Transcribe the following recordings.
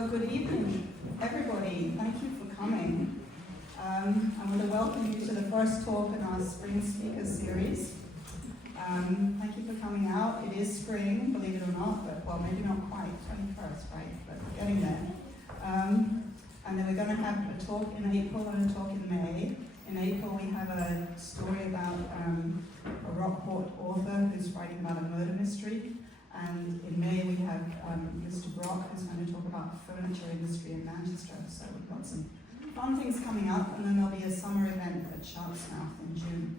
So good evening, everybody. Thank you for coming. I want to welcome you to the first talk in our Spring Speakers Series. Thank you for coming out. It is spring, believe it or not, but well, maybe not quite, 21st, right? But we're getting there. And then we're going to have a talk in April and a talk in May. In April, we have a story about a Rockport author who's writing about a murder mystery. And in May, we have Mr. Brock, who's going to talk about the furniture industry in Manchester. So we've got some fun things coming up, and then there'll be a summer event at Sharpsmouth in June.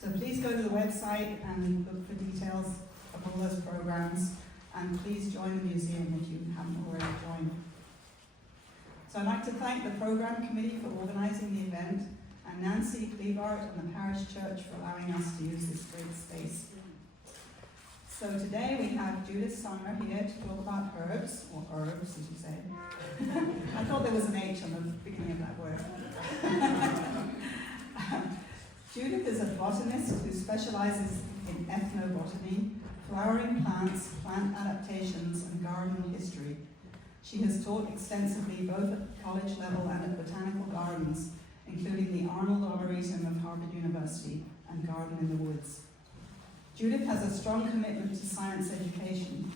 So please go to the website and look for details of all those programs, and please join the museum if you haven't already joined. So I'd like to thank the program committee for organizing the event, and Nancy Clevart and the parish church for allowing us to use this great space. So today we have Judith Sumner here to talk about herbs, or herbs as you say. I thought there was an H on the beginning of that word. Judith is a botanist who specializes in ethnobotany, flowering plants, plant adaptations, and garden history. She has taught extensively both at the college level and at botanical gardens, including the Arnold Arboretum of Harvard University and Garden in the Woods. Judith has a strong commitment to science education.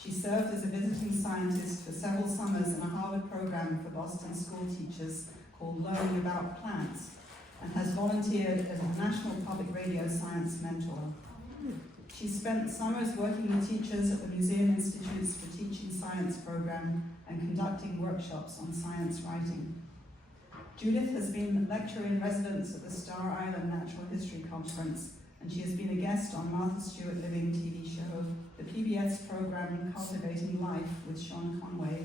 She served as a visiting scientist for several summers in a Harvard program for Boston school teachers called Learning About Plants, and has volunteered as a National Public Radio Science mentor. She spent summers working with teachers at the Museum Institute's for Teaching Science program and conducting workshops on science writing. Judith has been a lecturer in residence at the Star Island Natural History Conference, and she has been a guest on Martha Stewart Living TV show, the PBS program Cultivating Life with Sean Conway,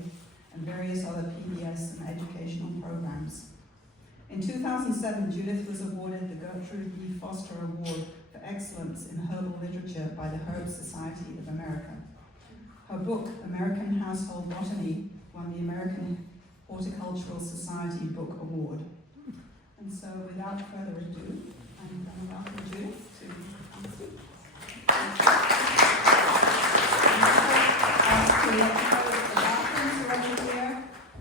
and various other PBS and educational programs. In 2007, Judith was awarded the Gertrude B. Foster Award for Excellence in Herbal Literature by the Herb Society of America. Her book, American Household Botany, won the American Horticultural Society Book Award. And so, without further ado, I'm going to welcome Judith to speak.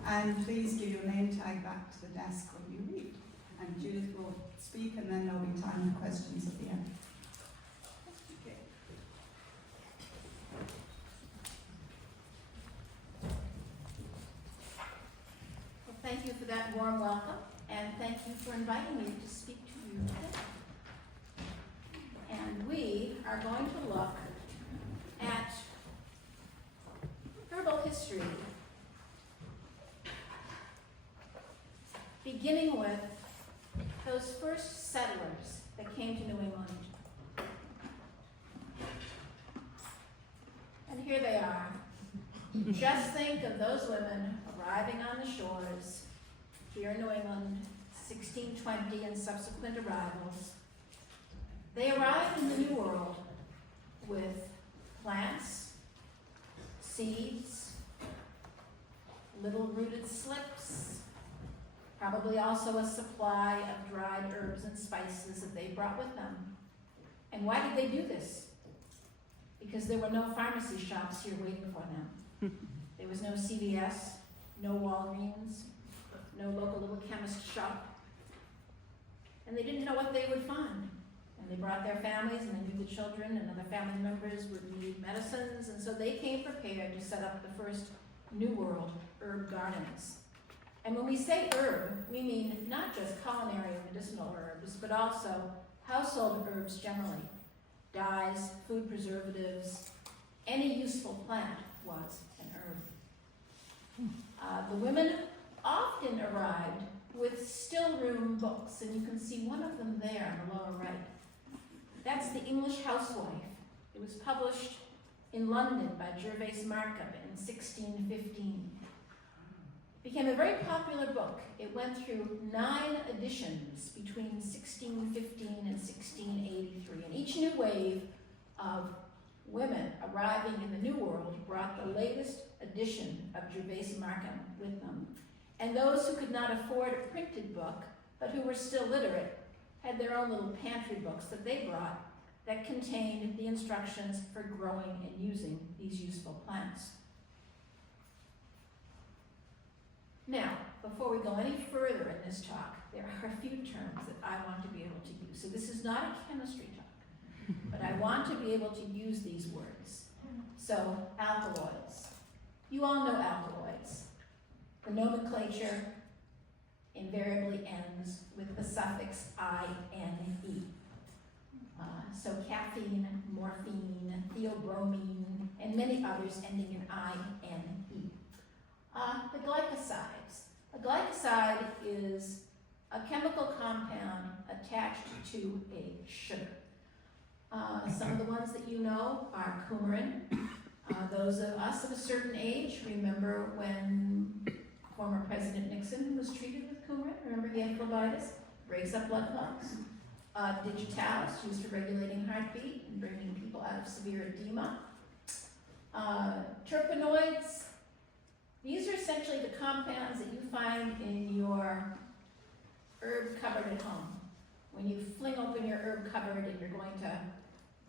And please give your name tag back to the desk when you read. And Judith will speak, and then there'll be time for questions at the end. Okay. Well, thank you for that warm welcome, and thank you for inviting me to speak to you today. And we are going to look at herbal history, beginning with those first settlers that came to New England. And here they are. Just think of those women arriving on the shores here in New England, 1620 and subsequent arrivals. They arrived in the New World with plants, seeds, little rooted slips, probably also a supply of dried herbs and spices that they brought with them. And why did they do this? Because there were no pharmacy shops here waiting for them. There was no CVS, no Walgreens, no local little chemist shop. And they didn't know what they would find. And they brought their families, and they knew the children and other family members would need medicines, and so they came prepared to set up the first New World herb gardens. And when we say herb, we mean not just culinary and medicinal herbs, but also household herbs generally. Dyes, food preservatives, any useful plant was an herb. The women often arrived with still room books, and you can see one of them there on the lower right. That's The English Housewife. It was published in London by Gervase Markham in 1615. Became a very popular book. It went through 9 editions between 1615 and 1683. And each new wave of women arriving in the New World brought the latest edition of Gervase Markham with them. And those who could not afford a printed book, but who were still literate, had their own little pantry books that they brought that contained the instructions for growing and using these useful plants. Now, before we go any further in this talk, there are a few terms that I want to be able to use. So this is not a chemistry talk, but I want to be able to use these words. So, alkaloids. You all know alkaloids. The nomenclature invariably ends with the suffix -ine. So caffeine, morphine, theobromine, and many others ending in -ine. The glycosides. A glycoside is a chemical compound attached to a sugar. Some of the ones that you know are coumarin. Those of us of a certain age remember when former President Nixon was treated with coumarin. Remember he had phlebitis, breaks up blood clots. Digitalis, used for regulating heartbeat and bringing people out of severe edema. Terpenoids, these are essentially the compounds that you find in your herb cupboard at home. When you fling open your herb cupboard and you're going to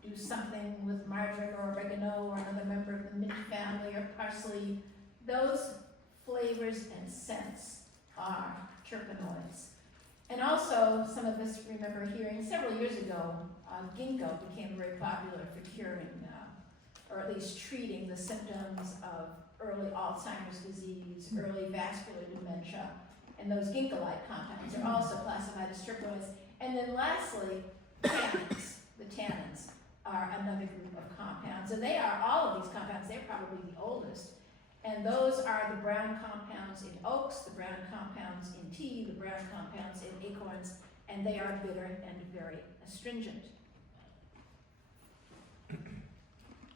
do something with marjoram or oregano or another member of the mint family or parsley, those flavors and scents are terpenoids. And also, some of us remember hearing several years ago, ginkgo became very popular for curing, or at least treating the symptoms of early Alzheimer's disease, early vascular dementia, and those ginkgo-like compounds are also classified as terpenoids. And then lastly, tannins. The tannins are another group of compounds, and they are, all of these compounds, they're probably the oldest. And those are the brown compounds in oaks, the brown compounds in tea, the brown compounds in acorns, and they are bitter and very astringent.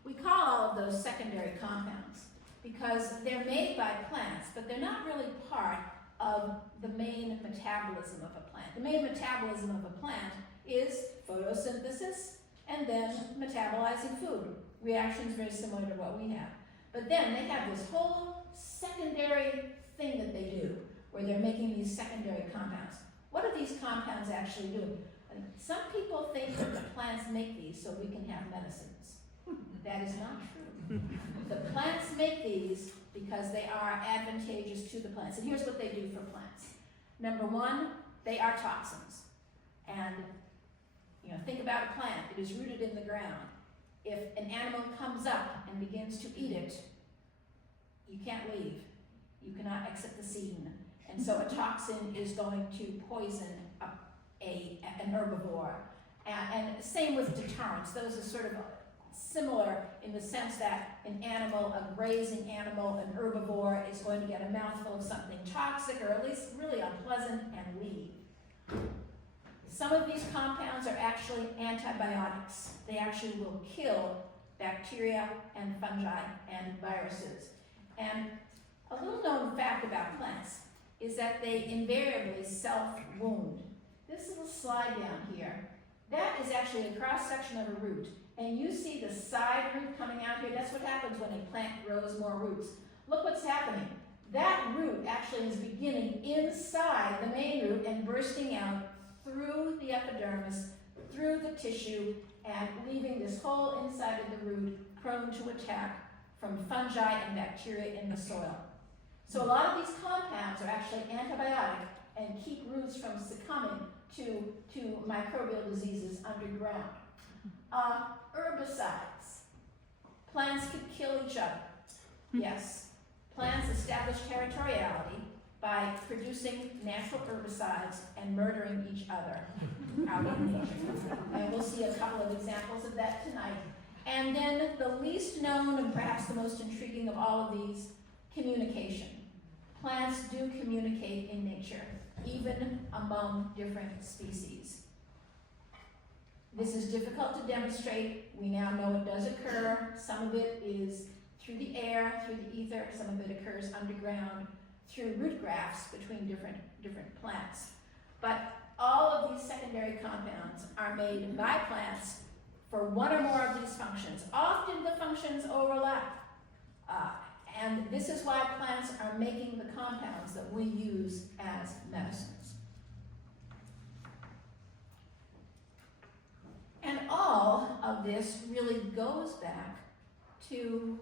We call all of those secondary compounds because they're made by plants, but they're not really part of the main metabolism of a plant. The main metabolism of a plant is photosynthesis and then metabolizing food. Reactions very similar to what we have. But then they have this whole secondary thing that they do, where they're making these secondary compounds. What are these compounds actually doing? And some people think that the plants make these so we can have medicines. That is not true. The plants make these because they are advantageous to the plants. And here's what they do for plants. Number one, they are toxins. And think about a plant. It is rooted in the ground. If an animal comes up and begins to eat it, you can't leave. You cannot exit the scene. And so a toxin is going to poison an herbivore. And same with deterrents. Those are sort of similar in the sense that an animal, a grazing animal, an herbivore, is going to get a mouthful of something toxic or at least really unpleasant and leave. Some of these compounds are actually antibiotics. They actually will kill bacteria and fungi and viruses. And a little known fact about plants is that they invariably self-wound. This little slide down here, that is actually a cross-section of a root. And you see the side root coming out here. That's what happens when a plant grows more roots. Look what's happening. That root actually is beginning inside the main root and bursting out through the epidermis, through the tissue, and leaving this whole inside of the root prone to attack from fungi and bacteria in the soil. So a lot of these compounds are actually antibiotic and keep roots from succumbing to microbial diseases underground. Herbicides. Plants could kill each other. Yes. Plants establish territoriality by producing natural herbicides and murdering each other out in nature. And we'll see a couple of examples of that tonight. And then the least known and perhaps the most intriguing of all of these, communication. Plants do communicate in nature, even among different species. This is difficult to demonstrate. We now know it does occur. Some of it is through the air, through the ether. Some of it occurs underground through root grafts between different plants. But all of these secondary compounds are made by plants for one or more of these functions. Often the functions overlap. And this is why plants are making the compounds that we use as medicines. And all of this really goes back to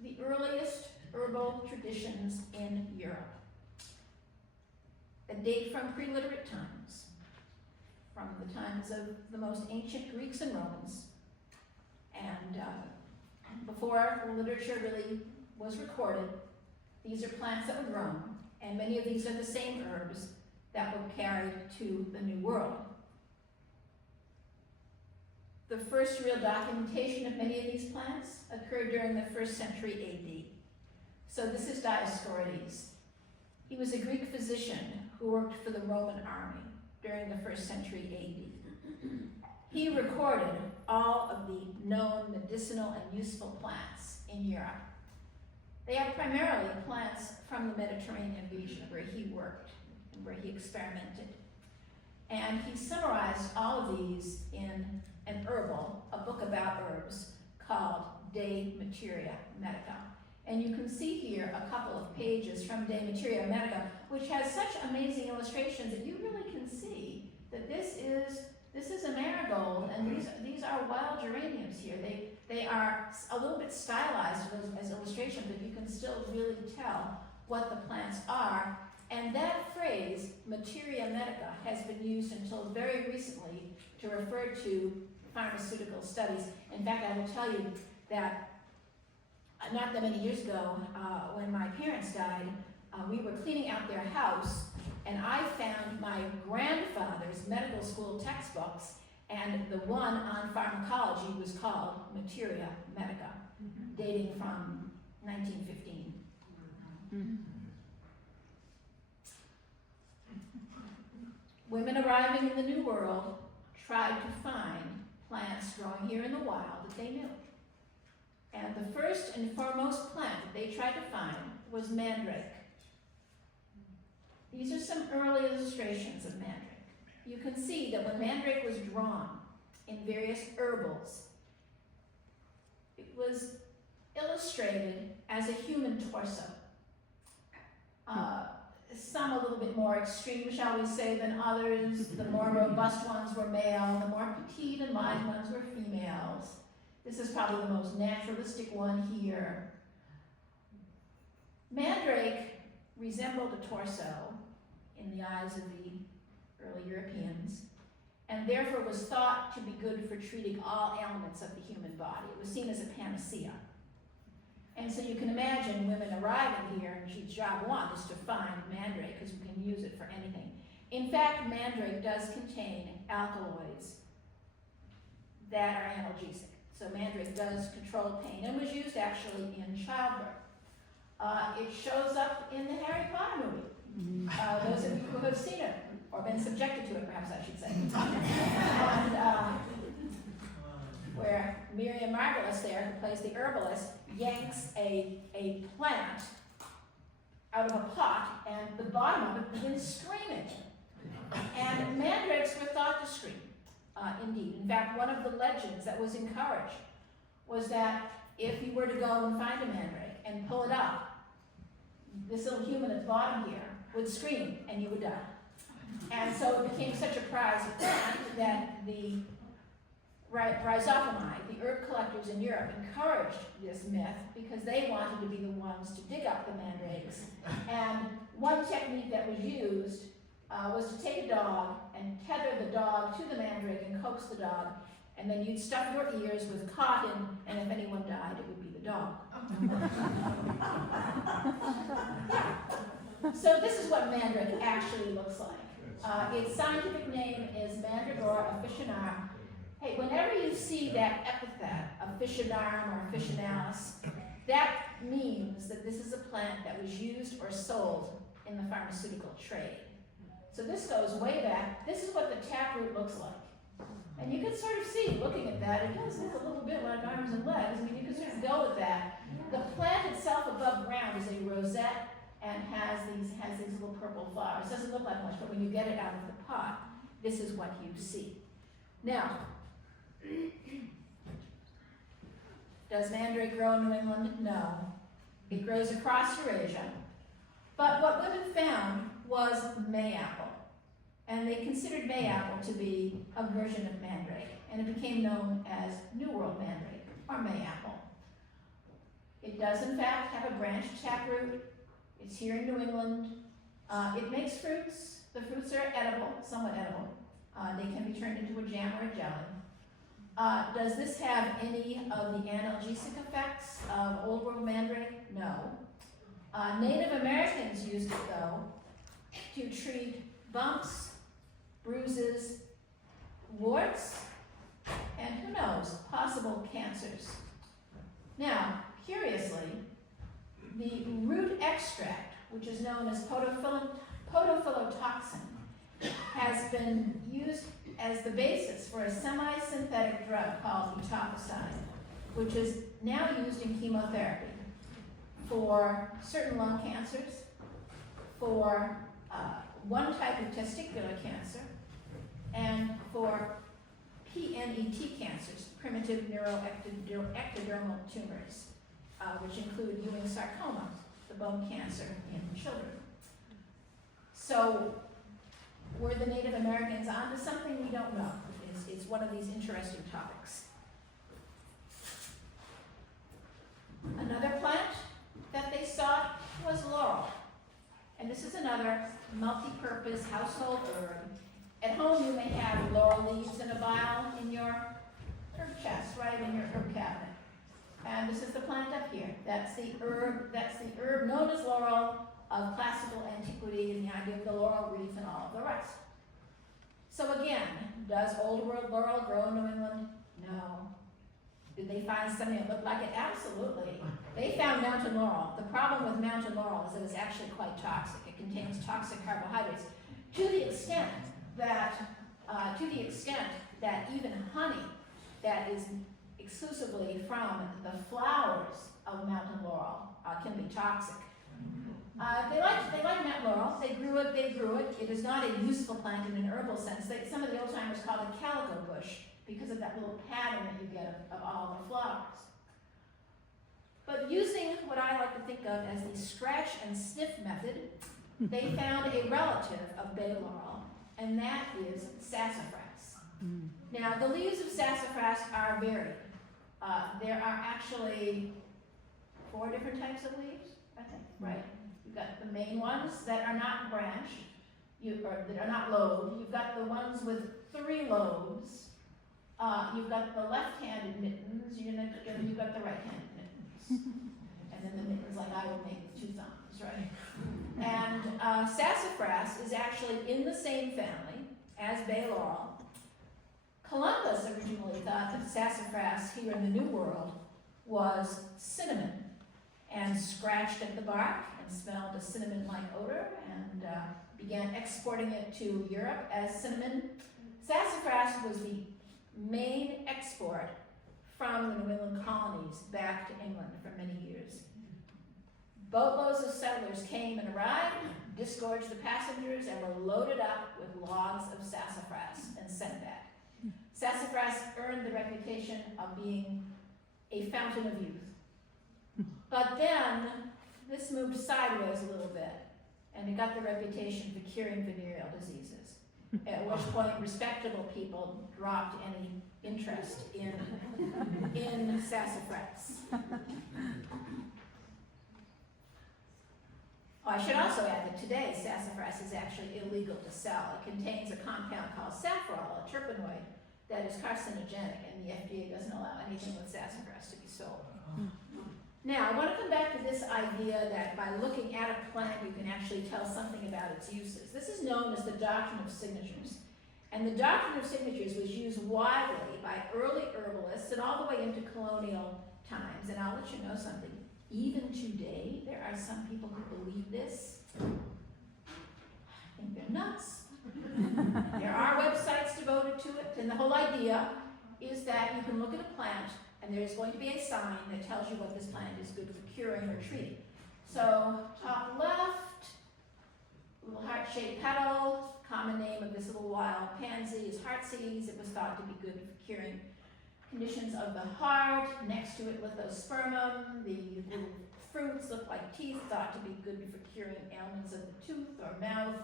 the earliest herbal traditions in Europe that date from pre-literate times, from the times of the most ancient Greeks and Romans, and before literature really was recorded. These are plants that were grown, and many of these are the same herbs that were carried to the New World. The first real documentation of many of these plants occurred during the 1st century AD. So this is Dioscorides. He was a Greek physician who worked for the Roman army during the 1st century AD. He recorded all of the known medicinal and useful plants in Europe. They are primarily plants from the Mediterranean region where he worked and where he experimented. And he summarized all of these in an herbal, a book about herbs, called De Materia Medica. And you can see here a couple of pages from De Materia Medica, which has such amazing illustrations that you really can see that this is a marigold, and these are wild geraniums here. They are a little bit stylized as illustrations, but you can still really tell what the plants are. And that phrase, materia medica, has been used until very recently to refer to pharmaceutical studies. In fact, I will tell you that not that many years ago, when my parents died, we were cleaning out their house, and I found my grandfather's medical school textbooks, and the one on pharmacology was called Materia Medica, dating from 1915. Women arriving in the New World tried to find plants growing here in the wild that they knew. And the first and foremost plant that they tried to find was mandrake. These are some early illustrations of mandrake. You can see that when mandrake was drawn in various herbals, it was illustrated as a human torso. Some a little bit more extreme, shall we say, than others. The more robust ones were male, the more petite and mild ones were females. This is probably the most naturalistic one here. Mandrake resembled a torso in the eyes of the early Europeans, and therefore was thought to be good for treating all ailments of the human body. It was seen as a panacea. And so you can imagine women arriving here, and job one is to find mandrake, because you can use it for anything. In fact, mandrake does contain alkaloids that are analgesic. So mandrake does control pain, and was used actually in childbirth. It shows up in the Harry Potter movie. Those of you who have seen it, or been subjected to it, perhaps I should say. And where Miriam Margolyes there, who plays the herbalist, yanks a plant out of a pot, and the bottom of it begins screaming. And mandrakes were thought to scream, indeed. In fact, one of the legends that was encouraged was that if you were to go and find a mandrake and pull it up, this little human at the bottom here would scream and you would die. And so it became such a prized plant that the rhizophymi, the herb collectors in Europe, encouraged this myth because they wanted to be the ones to dig up the mandrakes. And one technique that was used was to take a dog and tether the dog to the mandrake and coax the dog, and then you'd stuff your ears with cotton, and if anyone died, it would be the dog. Yeah. So this is what mandrake actually looks like. Its scientific name is Mandragora officinarum. Hey, whenever you see that epithet, officinarum or officinalis, that means that this is a plant that was used or sold in the pharmaceutical trade. So this goes way back. This is what the taproot looks like. And you can sort of see, looking at that, it does look a little bit like arms and legs. I mean, you can sort of go with that. The plant itself above ground is a rosette and has these little purple flowers. It doesn't look like much, but when you get it out of the pot, this is what you see. Now, does mandrake grow in New England? No. It grows across Eurasia. But what women found was mayapple. And they considered mayapple to be a version of mandrake. And it became known as New World mandrake, or mayapple. It does in fact have a branched taproot. It's here in New England. It makes fruits. The fruits are edible, somewhat edible. They can be turned into a jam or a jelly. Does this have any of the analgesic effects of Old World mandrake? No. Native Americans used it though to treat bumps, bruises, warts, and who knows, possible cancers. Now, curiously, the root extract, which is known as podophyllitoxin, has been used as the basis for a semi-synthetic drug called etoposide, which is now used in chemotherapy for certain lung cancers, for one type of testicular cancer, and for PNET cancers, primitive neuroectodermal tumors, which include Ewing sarcoma, the bone cancer in children. So, were the Native Americans onto something? We don't know. It's one of these interesting topics. Another plant that they sought was laurel. And this is another multi-purpose household herb. At home you may have laurel leaves in a vial in your herb chest, right in your herb cabinet. And this is the plant up here. That's the herb known as laurel of classical antiquity, and the idea of the laurel wreath and all of the rest. So again, does Old World laurel grow in New England? No. Did they find something that looked like it? Absolutely. They found mountain laurel. The problem with mountain laurel is that it's actually quite toxic. It contains toxic carbohydrates to the extent that even honey that is exclusively from the flowers of mountain laurel can be toxic. They like mountain laurel. They grew it. It is not a useful plant in an herbal sense. Some of the old timers called it calico bush because of that little pattern that you get of all the flowers. But using what I like to think of as the scratch and sniff method, they found a relative of bay laurel, and that is sassafras. Now, the leaves of sassafras are varied. There are actually 4 different types of leaves, I think, right? You've got the main ones that are not branched, that are not lobed. You've got the ones with 3 lobes. You've got the left-handed mittens. You've got the right-handed mittens. And then the mittens like I would make with 2 thumbs, right? And sassafras is actually in the same family as bay laurel. Columbus originally thought that sassafras here in the New World was cinnamon, and scratched at the bark and smelled a cinnamon-like odor, and began exporting it to Europe as cinnamon. Sassafras was the main export from the New England colonies back to England for many years. Boatloads of settlers came and arrived, disgorged the passengers, and were loaded up with logs of sassafras and sent back. Sassafras earned the reputation of being a fountain of youth. But then, this moved sideways a little bit, and it got the reputation for curing venereal diseases, at which point respectable people dropped any interest in sassafras. Oh, I should also add that today sassafras is actually illegal to sell. It contains a compound called safrole, a terpenoid, that is carcinogenic, and the FDA doesn't allow anything with sassafras to be sold. Now, I want to come back to this idea that by looking at a plant, you can actually tell something about its uses. This is known as the doctrine of signatures. And the doctrine of signatures was used widely by early herbalists and all the way into colonial times. And I'll let you know something. Even today, there are some people who believe this. I think they're nuts. There are websites devoted to it, and the whole idea is that you can look at a plant and there's going to be a sign that tells you what this plant is good for curing or treating. So, top left, little heart-shaped petal, common name of this little wild pansy is heartsease. It was thought to be good for curing conditions of the heart. Next to it, lithospermum. The little fruits look like teeth, thought to be good for curing ailments of the tooth or mouth.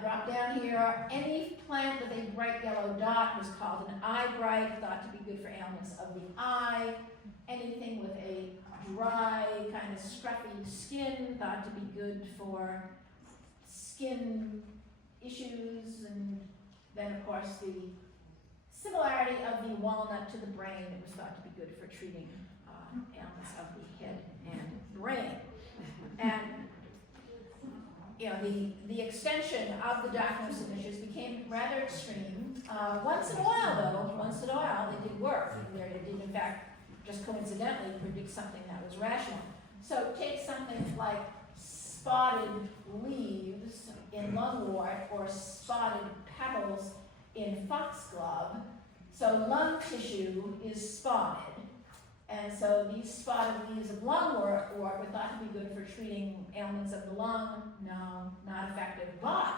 Drop down here, any plant with a bright yellow dot was called an eyebright, thought to be good for ailments of the eye. Anything with a dry, kind of scruffy skin, thought to be good for skin issues, and then of course the similarity of the walnut to the brain, it was thought to be good for treating ailments of the head and brain. And you know, the extension of the doctrine of signatures became rather extreme. Once in a while they did work. They did in fact just coincidentally predict something that was rational. So take something like spotted leaves in lungwort or spotted petals in foxglove. So lung tissue is spotted. And so these spotted leaves of lungwort were thought to be good for treating ailments of the lung. No, not effective. But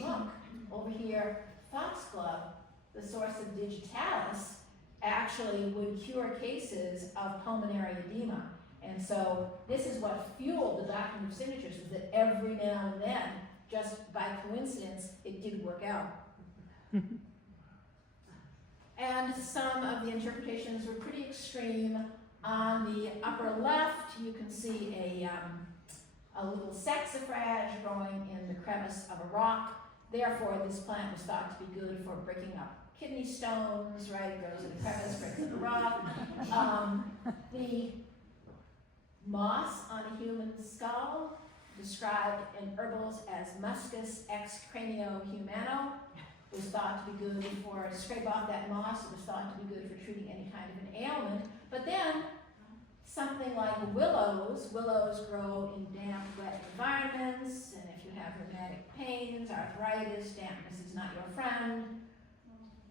look, over here, foxglove, the source of digitalis, actually would cure cases of pulmonary edema. And so this is what fueled the doctrine of signatures, is that every now and then, just by coincidence, it did work out. And some of the interpretations were pretty extreme. On the upper left, you can see a little saxifrage growing in the crevice of a rock. Therefore, this plant was thought to be good for breaking up kidney stones, right? It grows in a crevice, breaks up a rock. The moss on a human skull, described in herbals as Muscus ex cranio humano, was thought to be good for, scrape off that moss, it was thought to be good for treating any kind of an ailment. But then, something like willows grow in damp, wet environments, and if you have rheumatic pains, arthritis, dampness is not your friend.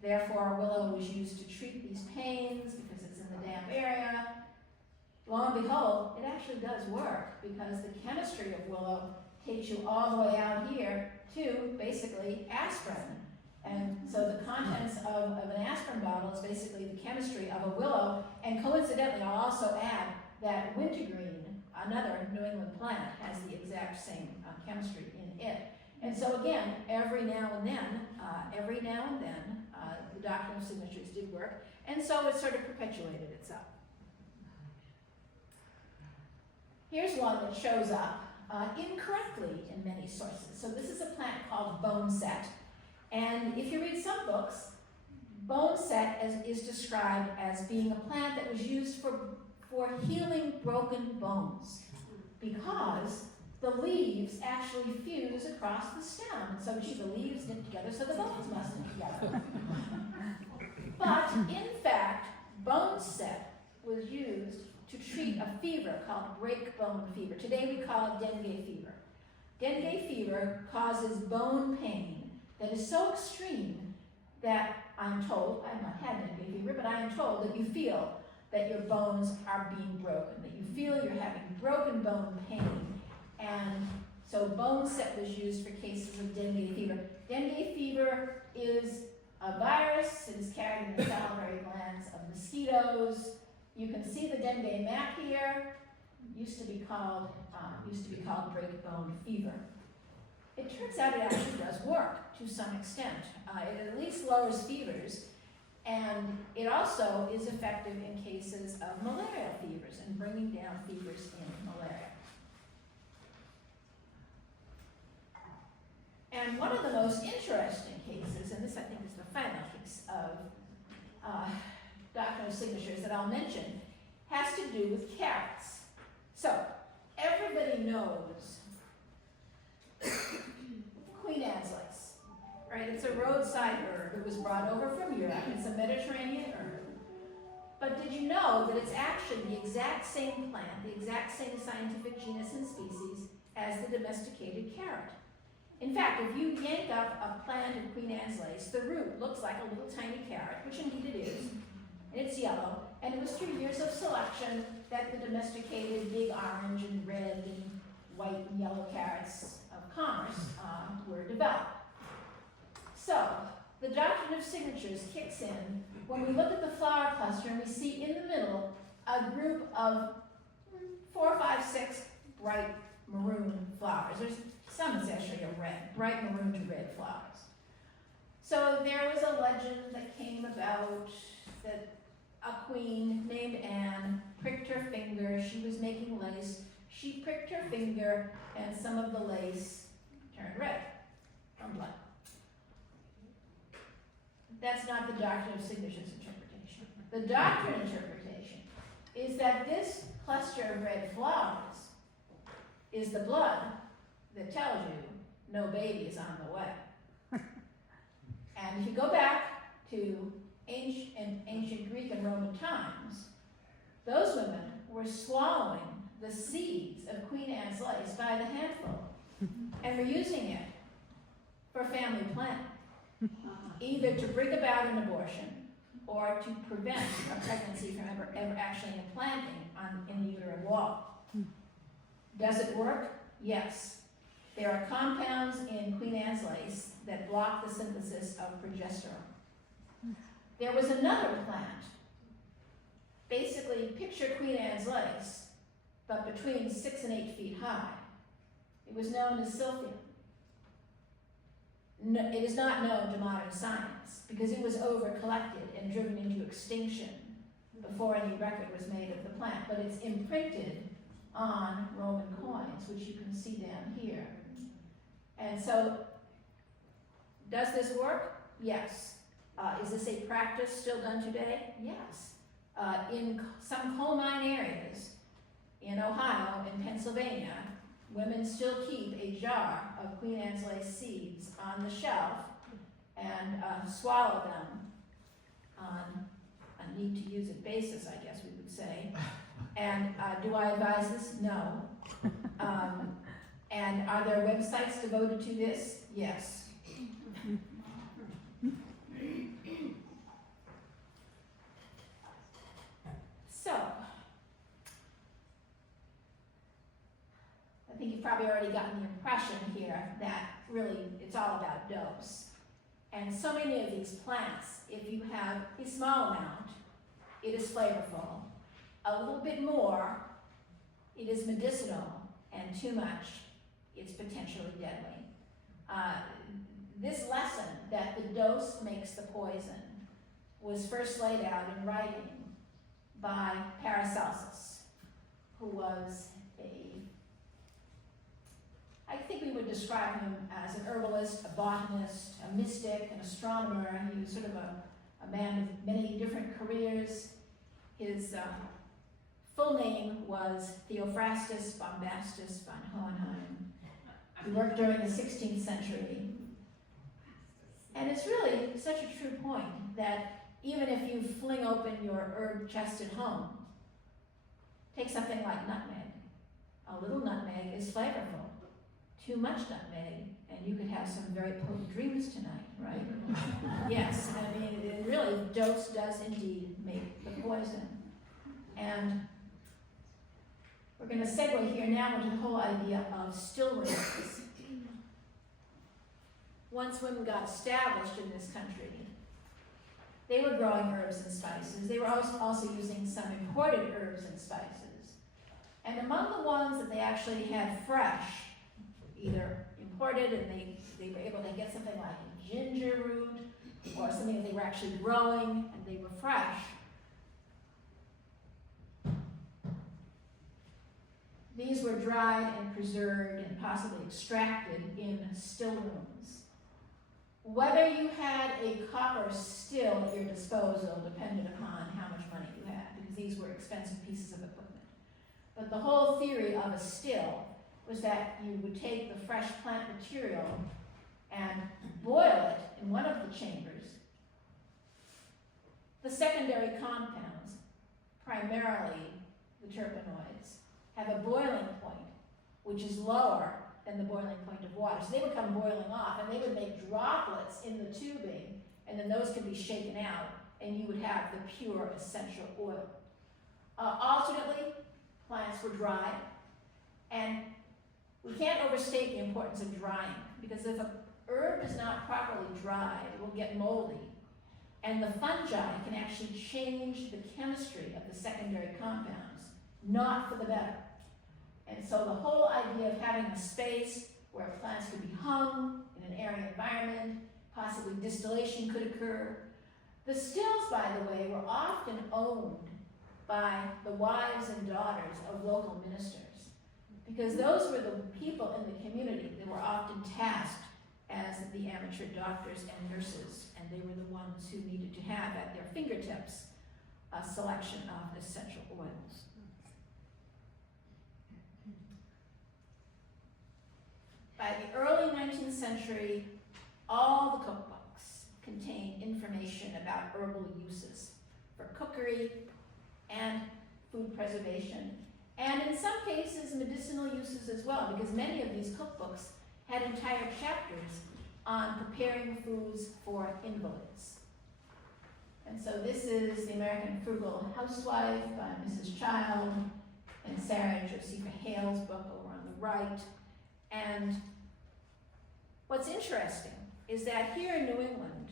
Therefore, willow was used to treat these pains because it's in the damp area. Lo and behold, it actually does work, because the chemistry of willow takes you all the way out here to basically aspirin. And so the contents of an aspirin bottle is basically the chemistry of a willow. And coincidentally, I'll also add that wintergreen, another New England plant, has the exact same chemistry in it. And so again, every now and then, the doctrine of signatures did work. And so it sort of perpetuated itself. Here's one that shows up incorrectly in many sources. So this is a plant called boneset. And if you read some books, boneset is described as being a plant that was used for healing broken bones, because the leaves actually fuse across the stem. So the leaves knit together, so the bones must knit together. But in fact, boneset was used to treat a fever called breakbone fever. Today we call it dengue fever. Dengue fever causes bone pain that is so extreme that I'm told, I have not had dengue fever, but I am told that you feel that your bones are being broken, that you feel you're having broken bone pain. And so boneset was used for cases of dengue fever. Dengue fever is a virus. It is carried in the salivary glands of mosquitoes. You can see the dengue map here. Used to be called breakbone fever. It turns out it actually does work to some extent. It at least lowers fevers, and it also is effective in cases of malarial fevers and bringing down fevers in malaria. And one of the most interesting cases, and this I think is the final case of doctrine of signatures that I'll mention, has to do with carrots. So everybody knows Queen Anne's lace, right? It's a roadside herb. It was brought over from Europe. It's a Mediterranean herb. But did you know that it's actually the exact same plant, the exact same scientific genus and species as the domesticated carrot? In fact, if you yank up a plant of Queen Anne's lace, the root looks like a little tiny carrot, which indeed it is, and it's yellow, and it was through years of selection that the domesticated big orange and red and white and yellow carrots of commerce were developed. So, the doctrine of signatures kicks in when we look at the flower cluster and we see in the middle a group of 4, 5, 6 bright maroon flowers. There's some that's actually a red, bright maroon to red flowers. So there was a legend that came about that a queen named Anne pricked her finger. She was making lace. She pricked her finger, and some of the lace turned red from blood. That's not the doctrine of signatures interpretation. The doctrine interpretation is that this cluster of red flowers is the blood that tells you no baby is on the way. And if you go back to ancient Greek and Roman times, those women were swallowing the seeds of Queen Anne's lace by the handful and were using it for family planning, either to bring about an abortion or to prevent a pregnancy from ever actually implanting in the uterine wall. Does it work? Yes. There are compounds in Queen Anne's lace that block the synthesis of progesterone. There was another plant. Basically, picture Queen Anne's lace, but between 6 and 8 feet high. It was known as silphium. No, it is not known to modern science because it was over-collected and driven into extinction before any record was made of the plant, but it's imprinted on Roman coins, which you can see down here. And so, does this work? Yes. Is this a practice still done today? Yes. In some coal mine areas, in Ohio and Pennsylvania, women still keep a jar of Queen Anne's lace seeds on the shelf and swallow them on a need-to-use-it basis, I guess we would say. And do I advise this? No. And are there websites devoted to this? Yes. So, I think you've probably already gotten the impression here that really it's all about dose. And so many of these plants, if you have a small amount, it is flavorful. A little bit more, it is medicinal, and too much, it's potentially deadly. This lesson that the dose makes the poison was first laid out in writing by Paracelsus, who was I think we would describe him as an herbalist, a botanist, a mystic, an astronomer. He was sort of a man with many different careers. His full name was Theophrastus Bombastus von Hohenheim. He worked during the 16th century. And it's really such a true point that even if you fling open your herb chest at home, take something like nutmeg. A little nutmeg is flavorful. Too much nutmeg, and you could have some very potent dreams tonight, right? Yes, I mean, it really, dose does indeed make the poison. And we're going to segue here now into the whole idea of still rooms. Once women got established in this country, they were growing herbs and spices. They were also using some imported herbs and spices. And among the ones that they actually had fresh, either imported and they were able to get something like a ginger root or something that they were actually growing and they were fresh. These were dried and preserved and possibly extracted in still rooms. Whether you had a copper still at your disposal depended upon how much money you had, because these were expensive pieces of equipment. But the whole theory of a still was that you would take the fresh plant material and boil it in one of the chambers. The secondary compounds, primarily the terpenoids, have a boiling point which is lower than the boiling point of water. So they would come boiling off and they would make droplets in the tubing, and then those could be shaken out and you would have the pure essential oil. Alternately, plants were dried, and we can't overstate the importance of drying, because if a herb is not properly dried, it will get moldy. And the fungi can actually change the chemistry of the secondary compounds, not for the better. And so the whole idea of having a space where plants could be hung in an airy environment, possibly distillation could occur. The stills, by the way, were often owned by the wives and daughters of local ministers, because those were the people in the community that were often tasked as the amateur doctors and nurses, and they were the ones who needed to have at their fingertips a selection of essential oils. By the early 19th century, all the cookbooks contained information about herbal uses for cookery and food preservation, and in some cases medicinal uses as well, because many of these cookbooks had entire chapters on preparing foods for invalids. And so this is The American Frugal Housewife by Mrs. Child and Sarah Josepha Hale's book over on the right. And what's interesting is that here in New England,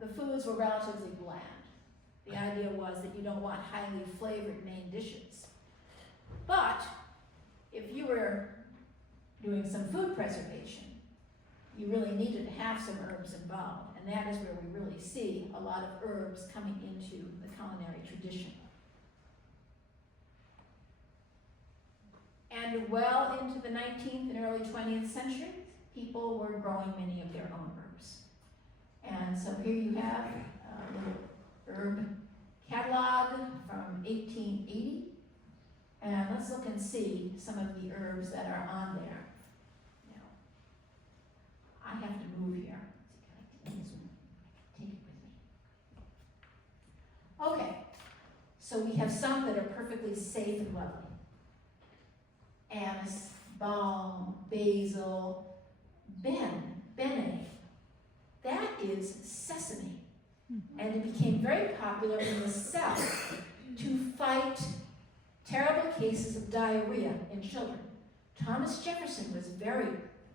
the foods were relatively bland. The idea was that you don't want highly flavored main dishes. But if you were doing some food preservation, you really needed to have some herbs involved. And that is where we really see a lot of herbs coming into the culinary tradition. And well into the 19th and early 20th century, people were growing many of their own herbs. And so here you have a little herb catalog from 1880. And let's look and see some of the herbs that are on there. Now, I have to move here. Can I take this one? Take it with me. Okay, so we have some that are perfectly safe and lovely. Anise, balm, basil, bene. That is sesame. And it became very popular in the South to fight terrible cases of diarrhea in children. Thomas Jefferson was very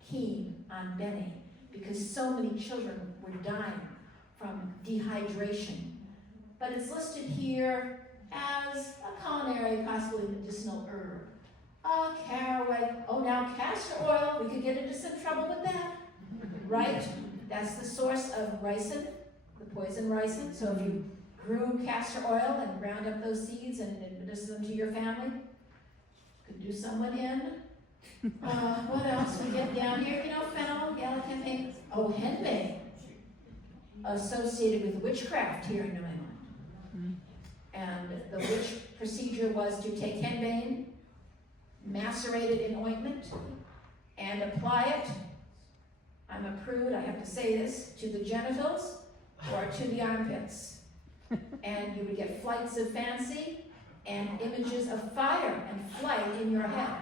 keen on bene because so many children were dying from dehydration. But it's listed here as a culinary, possibly medicinal herb. Caraway. Oh, now castor oil, we could get into some trouble with that, right? That's the source of ricin, the poison ricin. So if you grew castor oil and ground up those seeds and administered them to your family, could do someone in. What else we get down here? You know, fennel, galantamine. Oh, henbane, associated with witchcraft here in New England. And the witch procedure was to take henbane, macerate it in ointment, and apply it, I'm a prude, I have to say this, to the genitals or to the armpits. And you would get flights of fancy and images of fire and flight in your head.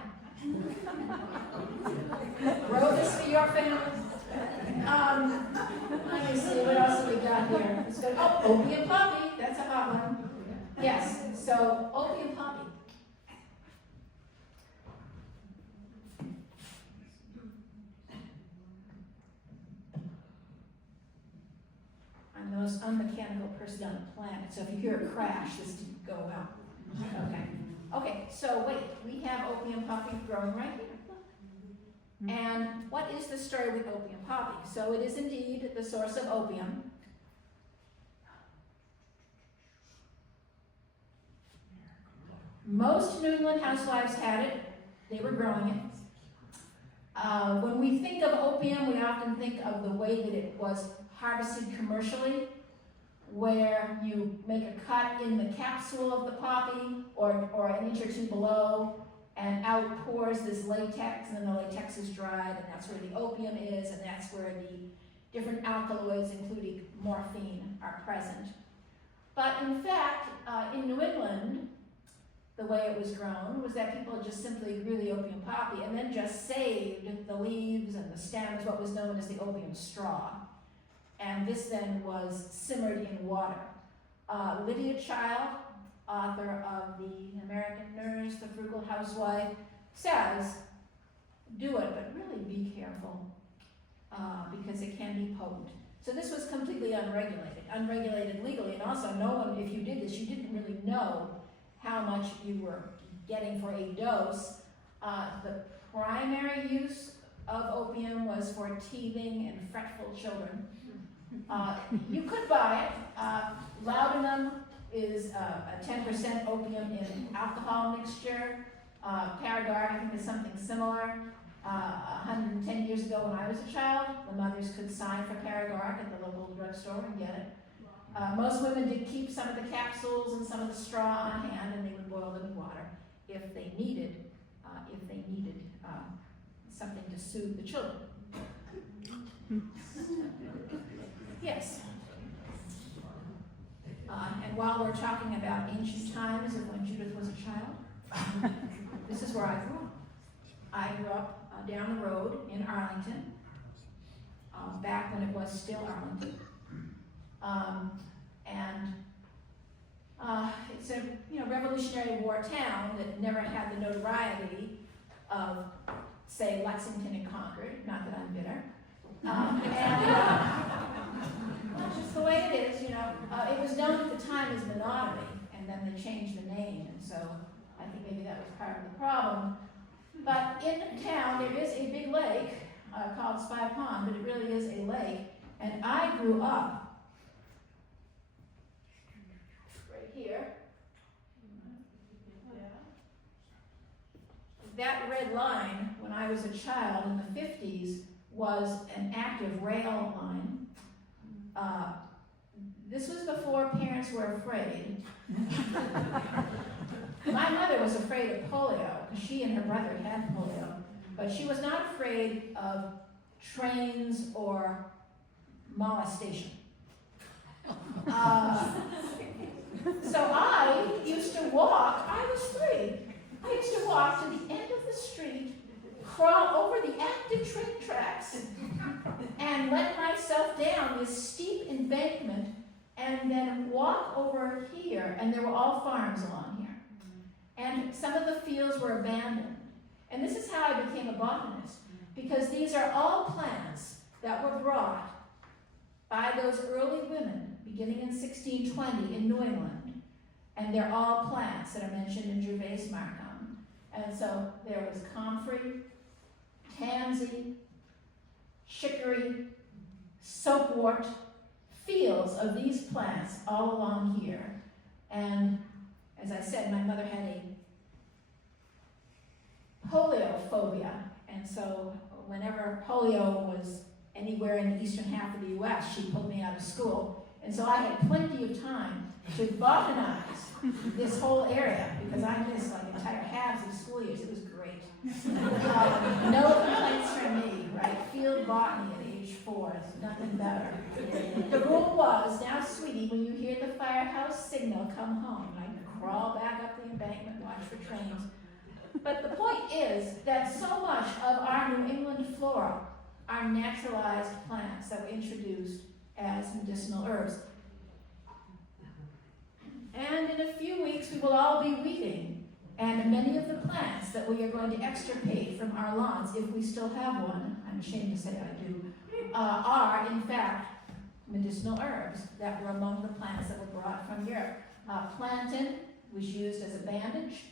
Grow this for your family. Let me see, what else have we got here? Oh, opium poppy, that's a hot one. Yes, so opium poppy. I'm the most unmechanical person on the planet, so if you hear a crash, this didn't go well. Okay, so wait, we have opium poppy growing right here. And what is the story with opium poppy? So it is indeed the source of opium. Most New England housewives had it. They were growing it. When we think of opium, we often think of the way that it was harvested commercially, where you make a cut in the capsule of the poppy or an inch or two below, and out pours this latex, and then the latex is dried, and that's where the opium is, and that's where the different alkaloids, including morphine, are present. But in fact, in New England, the way it was grown was that people just simply grew the opium poppy and then just saved the leaves and the stems, what was known as the opium straw. And this then was simmered in water. Lydia Child, author of The American Nurse, The Frugal Housewife, says, do it, but really be careful because it can be potent. So this was completely unregulated legally, and also no one, if you did this, you didn't really know how much you were getting for a dose. The primary use of opium was for teething and fretful children. You could buy it. Laudanum is a 10% opium in alcohol mixture. Paragard, I think, is something similar. 110 years ago when I was a child, the mothers could sign for Paragard at the local drugstore and get it. Most women did keep some of the capsules and some of the straw on hand, and they would boil them in water if they needed something to soothe the children. Yes. And while we're talking about ancient times of when Judith was a child, this is where I grew up. I grew up down the road in Arlington, back when it was still Arlington. It's a Revolutionary War town that never had the notoriety of, say, Lexington and Concord. Not that I'm bitter. That's just the way it is, It was known at the time as monogamy, and then they changed the name, and so I think maybe that was part of the problem. But in town, there is a big lake called Spy Pond, but it really is a lake, and I grew up right here. That red line, when I was a child in the 50s, was an active rail line. This was before parents were afraid. My mother was afraid of polio, because she and her brother had polio, but she was not afraid of trains or molestation. So I used to walk, I was 3. I used to walk to the end of the street, crawl over the active train tracks, and let myself down this steep embankment, and then walk over here, and there were all farms along here. And some of the fields were abandoned. And this is how I became a botanist, because these are all plants that were brought by those early women, beginning in 1620 in New England. And they're all plants that are mentioned in Gervais Markham. And so there was comfrey, tansy, chicory, soapwort, fields of these plants all along here. And as I said, my mother had a polio phobia, and so whenever polio was anywhere in the eastern half of the U.S., she pulled me out of school. And so I had plenty of time to botanize this whole area, because I missed like entire halves of school years. It was great. No complaints from me, right? Field botany at age 4, nothing better. The rule was, now sweetie, when you hear the firehouse signal, come home. And I'd crawl back up the embankment, watch for trains. But the point is that so much of our New England flora are naturalized plants that were introduced as medicinal herbs. And in a few weeks, we will all be weeding. And many of the plants that we are going to extirpate from our lawns, if we still have one, I'm ashamed to say I do, are in fact medicinal herbs that were among the plants that were brought from Europe. Plantain was used as a bandage.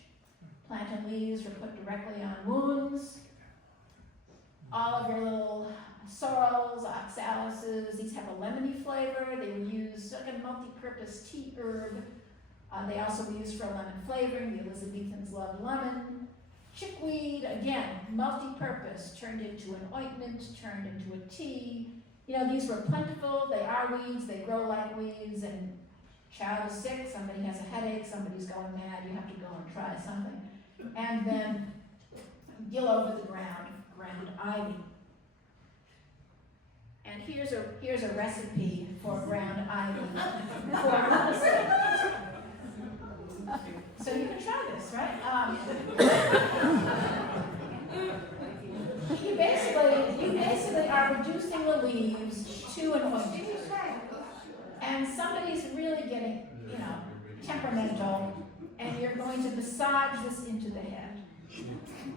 Plantain leaves were put directly on wounds. All of your little sorrels, oxalises, these have a lemony flavor. They were used like a multi-purpose tea herb. They also were used for a lemon flavoring. The Elizabethans loved lemon. Chickweed, again, multi-purpose, turned into an ointment, turned into a tea. These were plentiful. They are weeds. They grow like weeds. And child is sick. Somebody has a headache. Somebody's going mad. You have to go and try something. And then gill over the ground ivy. And here's a recipe for ground ivy. So you can try this, right? You basically are reducing the leaves to an ointment. And somebody's really getting, temperamental, and you're going to massage this into the head.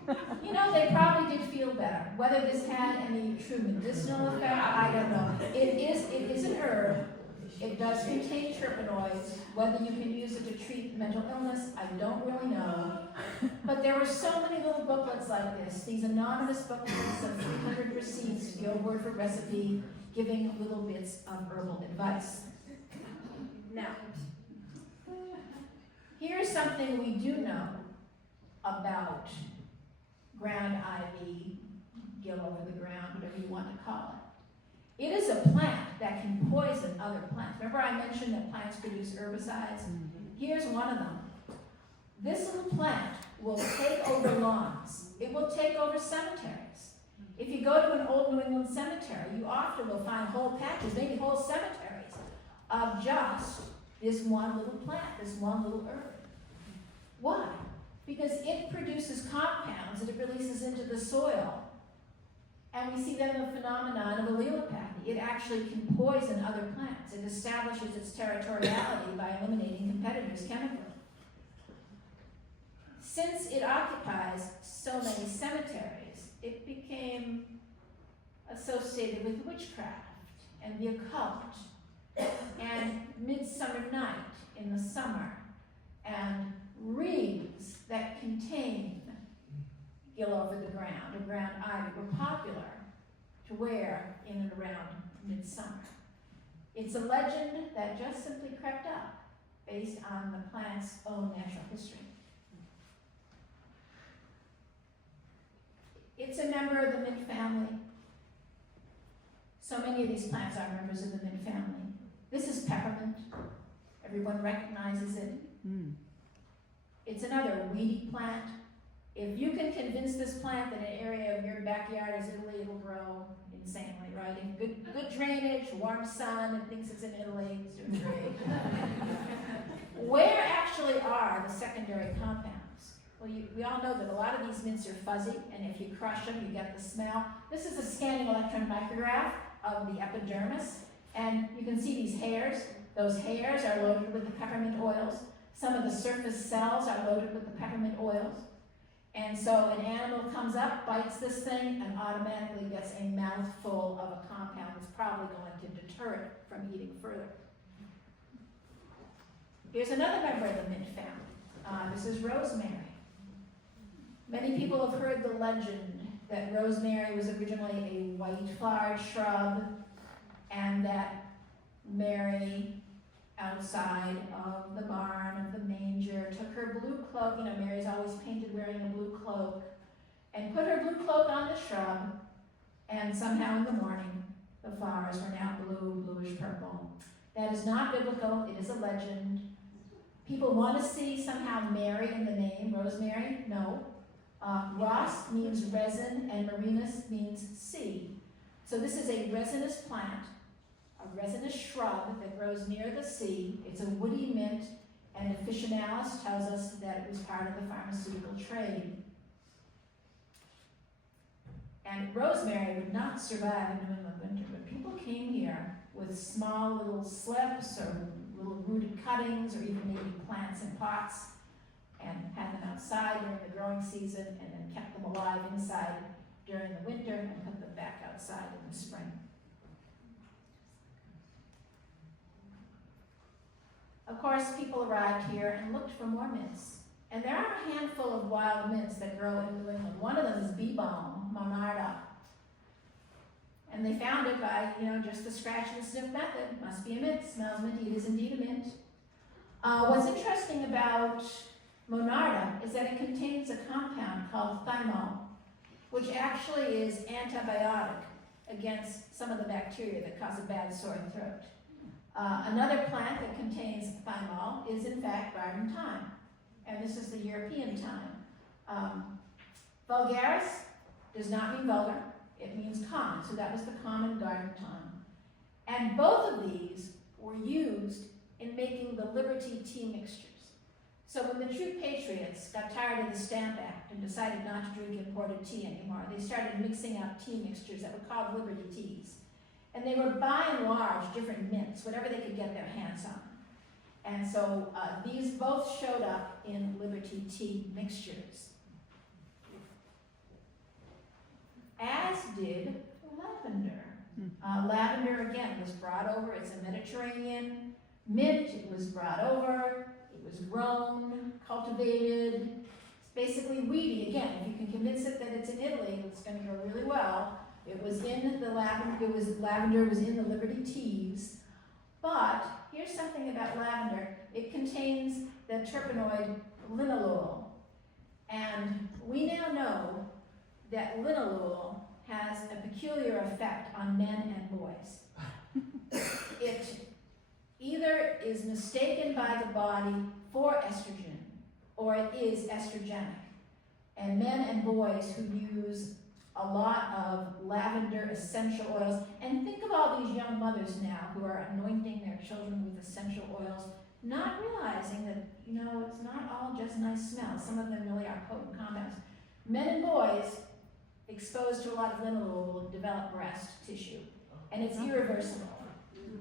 They probably did feel better. Whether this had any true medicinal effect, I don't know. It is an herb. It does contain terpenoids. Whether you can use it to treat mental illness, I don't really know. But there were so many little booklets like this, these anonymous booklets of 300 receipts, your word for recipe, giving little bits of herbal advice. Now, Here's something we do know about ground ivy, gill over the ground, whatever you want to call it. It is a plant that can poison other plants. Remember I mentioned that plants produce herbicides? Here's one of them. This little plant will take over lawns. It will take over cemeteries. If you go to an old New England cemetery, you often will find whole patches, maybe whole cemeteries, of just this one little plant, this one little herb. Why? Because it produces compounds that it releases into the soil. And we see then the phenomenon of allelopathy. It actually can poison other plants. It establishes its territoriality by eliminating competitors chemically. Since it occupies so many cemeteries, it became associated with witchcraft and the occult and Midsummer Night in the summer and wreaths that contain gill over the ground or ground ivy were popular to wear in and around midsummer. It's a legend that just simply crept up based on the plant's own natural history. It's a member of the mint family. So many of these plants are members of the mint family. This is peppermint. Everyone recognizes it. It's another weedy plant. If you can convince this plant that an area of your backyard is Italy, it'll grow insanely, right? And good drainage, warm sun, it thinks it's in Italy, it's doing great. Where actually are the secondary compounds? Well, we all know that a lot of these mints are fuzzy, and if you crush them, you get the smell. This is a scanning electron micrograph of the epidermis, and you can see these hairs. Those hairs are loaded with the peppermint oils. Some of the surface cells are loaded with the peppermint oils. And so an animal comes up, bites this thing, and automatically gets a mouthful of a compound that's probably going to deter it from eating further. Here's another member of the mint family. This is rosemary. Many people have heard the legend that rosemary was originally a white-flowered shrub and that Mary, outside of the barn of the manger, took her blue cloak, you know, Mary's always painted wearing a blue cloak, and put her blue cloak on the shrub, and somehow in the morning, the flowers were now blue, bluish purple. That is not biblical, it is a legend. People want to see somehow Mary in the name, rosemary, no. Ros means resin, and marinus means sea. So this is a resinous plant, a resinous shrub that grows near the sea. It's a woody mint, and Officinalis tells us that it was part of the pharmaceutical trade. And rosemary would not survive in New England winter, but people came here with small little slips or little rooted cuttings or even maybe plants in pots and had them outside during the growing season and then kept them alive inside during the winter and put them back outside in the spring. Of course, people arrived here and looked for more mints. And there are a handful of wild mints that grow in New England. One of them is bee balm, monarda. And they found it by, just the scratch and sniff method. Must be a mint, smells minty, it is indeed a mint. What's interesting about monarda is that it contains a compound called thymol, which actually is antibiotic against some of the bacteria that cause a bad sore throat. Another plant that contains thymol is in fact garden thyme, and this is the European thyme. Vulgaris does not mean vulgar, it means common, so that was the common garden thyme. And both of these were used in making the Liberty tea mixtures. So when the true patriots got tired of the Stamp Act and decided not to drink imported tea anymore, they started mixing up tea mixtures that were called Liberty teas. And they were by and large different mints, whatever they could get their hands on. And so these both showed up in Liberty tea mixtures. As did lavender. Lavender, again, was brought over. It's a Mediterranean mint. It was brought over. It was grown, cultivated. It's basically weedy. Again, if you can convince it that it's in Italy, it's going to grow really well. It was in the lavender. Lavender was in the Liberty teas. But here's something about lavender. It contains the terpenoid linalool. And we now know that linalool has a peculiar effect on men and boys. It either is mistaken by the body for estrogen, or it is estrogenic. And men and boys who use a lot of lavender essential oils, and think of all these young mothers now who are anointing their children with essential oils, not realizing that, you know, it's not all just nice smells. Some of them really are potent compounds. Men and boys exposed to a lot of linalool will develop breast tissue, and it's irreversible.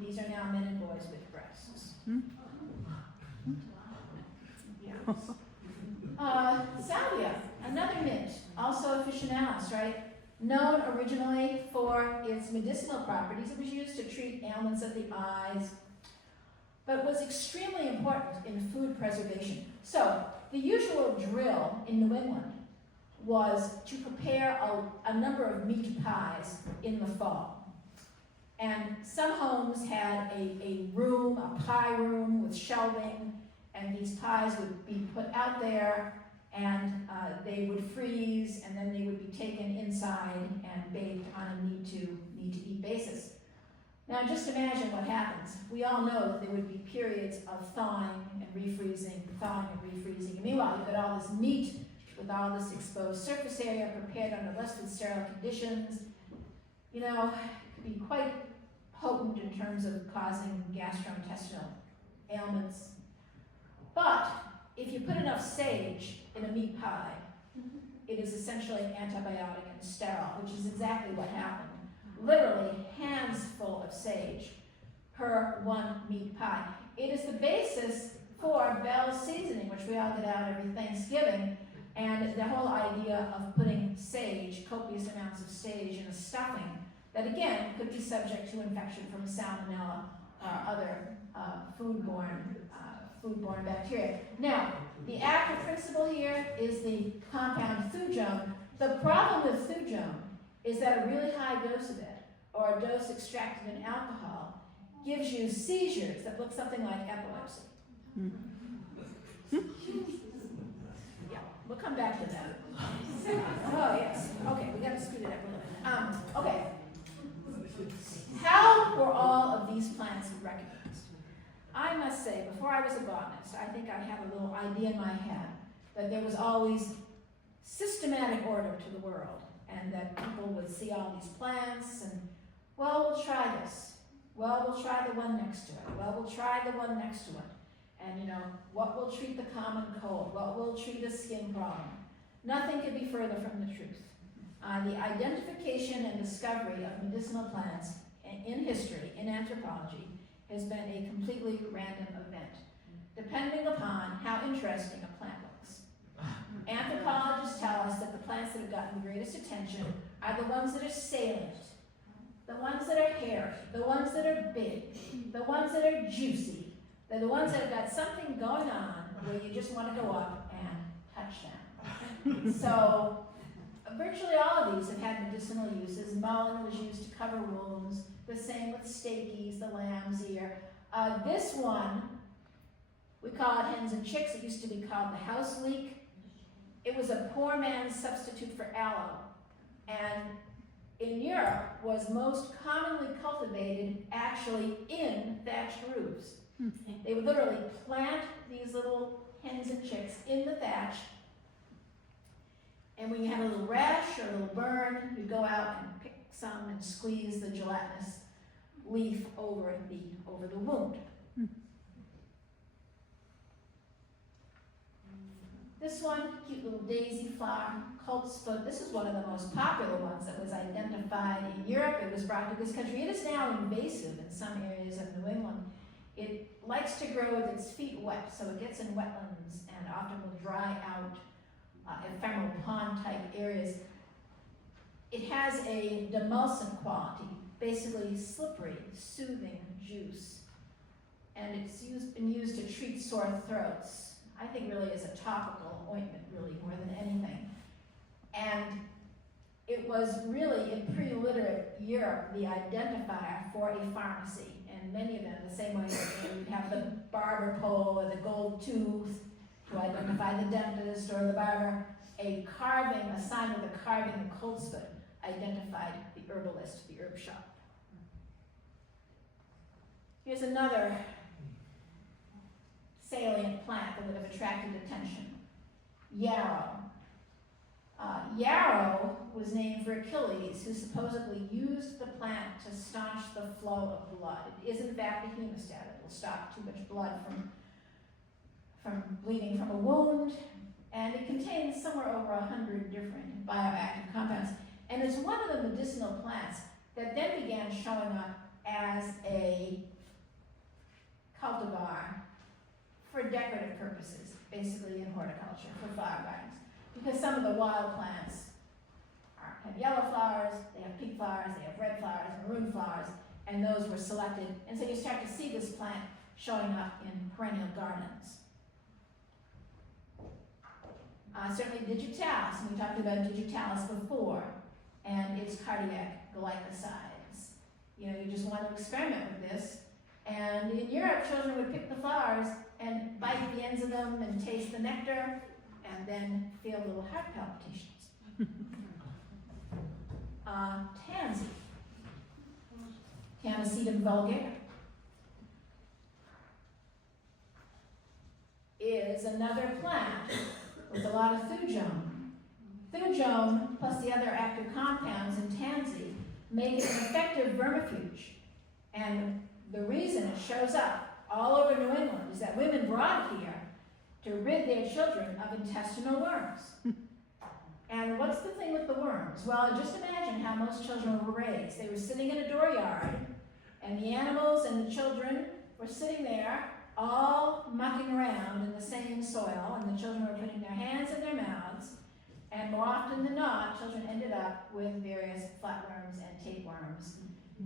These are now men and boys with breasts. Yeah. Salvia, another mint, also officinalis, right? Known originally for its medicinal properties. It was used to treat ailments of the eyes, but was extremely important in food preservation. So, the usual drill in New England was to prepare a number of meat pies in the fall. And some homes had a room, a pie room with shelving, and these pies would be put out there, and they would freeze, and then they would be taken inside and baked on a need-to-eat basis. Now just imagine what happens. We all know that there would be periods of thawing and refreezing, thawing and refreezing. And meanwhile, you've got all this meat with all this exposed surface area prepared under less than sterile conditions. You know, it could be quite potent in terms of causing gastrointestinal ailments. But if you put enough sage in a meat pie, it is essentially antibiotic and sterile, which is exactly what happened. Literally hands full of sage per one meat pie. It is the basis for Bell's seasoning, which we all get out every Thanksgiving, and the whole idea of putting sage, copious amounts of sage in a stuffing that again could be subject to infection from salmonella or other foodborne bacteria. Now, the active principle here is the compound thujone. The problem with thujone is that a really high dose of it, or a dose extracted in alcohol, gives you seizures that look something like epilepsy. Yeah, we'll come back to that. Oh, yes. Okay, we got to speed it up a little bit. Okay. How were all of these plants recognized? I must say, before I was a botanist, I think I had a little idea in my head that there was always systematic order to the world, and that people would see all these plants and, well, we'll try this. Well, we'll try the one next to it. Well, we'll try the one next to it. And, you know, what will treat the common cold? What will treat a skin problem? Nothing could be further from the truth. The identification and discovery of medicinal plants in history, in anthropology, has been a completely random event, depending upon how interesting a plant looks. Anthropologists tell us that the plants that have gotten the greatest attention are the ones that are salient, the ones that are hairy, the ones that are big, the ones that are juicy. They're the ones that have got something going on where you just want to go up and touch them. So virtually all of these have had medicinal uses. Mullein was used to cover wounds. The same with stackies, the lamb's ear. This one, we call it hens and chicks. It used to be called the house leek. It was a poor man's substitute for aloe, and in Europe was most commonly cultivated actually in thatched roofs. They would literally plant these little hens and chicks in the thatch, and when you had a little rash or a little burn, you'd go out and pick some and squeeze the gelatinous leaf over the wound. This one, cute little daisy flower, coltsfoot. This is one of the most popular ones that was identified in Europe. It was brought to this country. It is now invasive in some areas of New England. It likes to grow with its feet wet, so it gets in wetlands and often will dry out ephemeral pond-type areas. It has a demulcent quality, basically slippery, soothing juice, and it's been used to treat sore throats. I think really as a topical ointment, really, more than anything. And it was really, in pre-literate Europe, the identifier for a pharmacy. And many of them, the same way that you'd have the barber pole or the gold tooth, to identify the dentist or the barber. A sign with a carving in coltsfoot identified the herbalist, the herb shop. Here's another salient plant that would have attracted attention. Yarrow. Yarrow was named for Achilles, who supposedly used the plant to staunch the flow of blood. It is in fact a hemostat. It will stop too much blood from bleeding from a wound, and it contains somewhere over 100 different bioactive compounds. And it's one of the medicinal plants that then began showing up as a cultivar for decorative purposes, basically in horticulture, for flower gardens. Because some of the wild plants have yellow flowers, they have pink flowers, they have red flowers, maroon flowers, and those were selected. And so you start to see this plant showing up in perennial gardens. Certainly digitalis, and we talked about digitalis before, and its cardiac glycosides. You know, you just want to experiment with this. And in Europe, children would pick the flowers and bite the ends of them and taste the nectar, and then feel little heart palpitations. Tansy. Tanacetum vulgare is another plant with a lot of thujone. Thujone plus the other active compounds in tansy make it an effective vermifuge. And the reason it shows up all over New England is that women brought it here to rid their children of intestinal worms. And what's the thing with the worms? Well, just imagine how most children were raised. They were sitting in a dooryard, and the animals and the children were sitting there all mucking around in the same soil, and the children were putting their hands in their mouths, and more often than not, children ended up with various flatworms and tapeworms.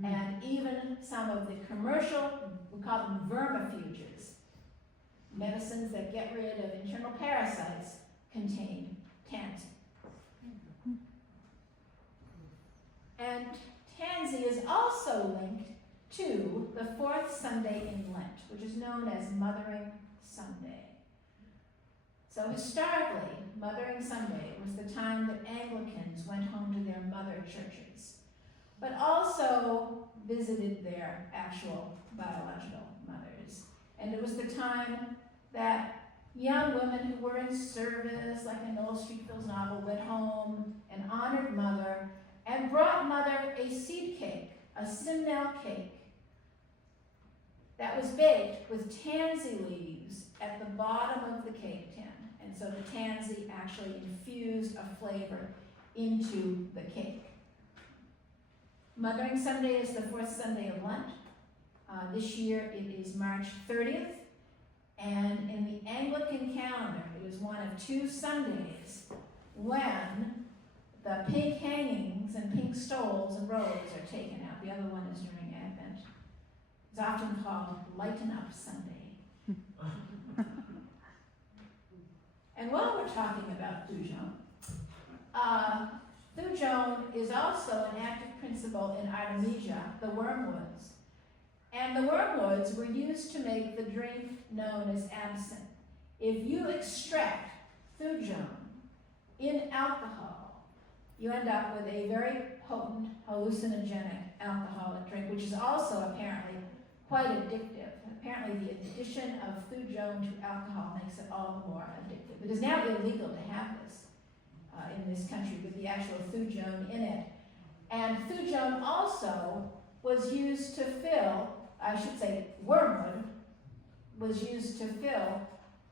And even some of the commercial, we call them vermifuges, medicines that get rid of internal parasites, contain tansy. And tansy is also linked to the fourth Sunday in Lent, which is known as Mothering Sunday. So historically, Mothering Sunday was the time that Anglicans went home to their mother churches, but also visited their actual biological mothers. And it was the time that young women who were in service, like in Noel Streatville's novel, went home and honored mother and brought mother a seed cake, a simnel cake, that was baked with tansy leaves at the bottom of the cake tin. And so the tansy actually infused a flavor into the cake. Mothering Sunday is the fourth Sunday of Lent. This year it is March 30th. And in the Anglican calendar, it is one of two Sundays when the pink hangings and pink stoles and robes are taken out. The other one is during Advent. It's often called Lighten Up Sunday. And while we're talking about thujone, thujone is also an active principle in Artemisia, the wormwoods. And the wormwoods were used to make the drink known as absinthe. If you extract thujone in alcohol, you end up with a very potent hallucinogenic alcoholic drink, which is also apparently quite addictive. Apparently the addition of thujone to alcohol makes it all the more addictive. It is now illegal to have this in this country with the actual thujone in it. And thujone also was used to fill, I should say wormwood, was used to fill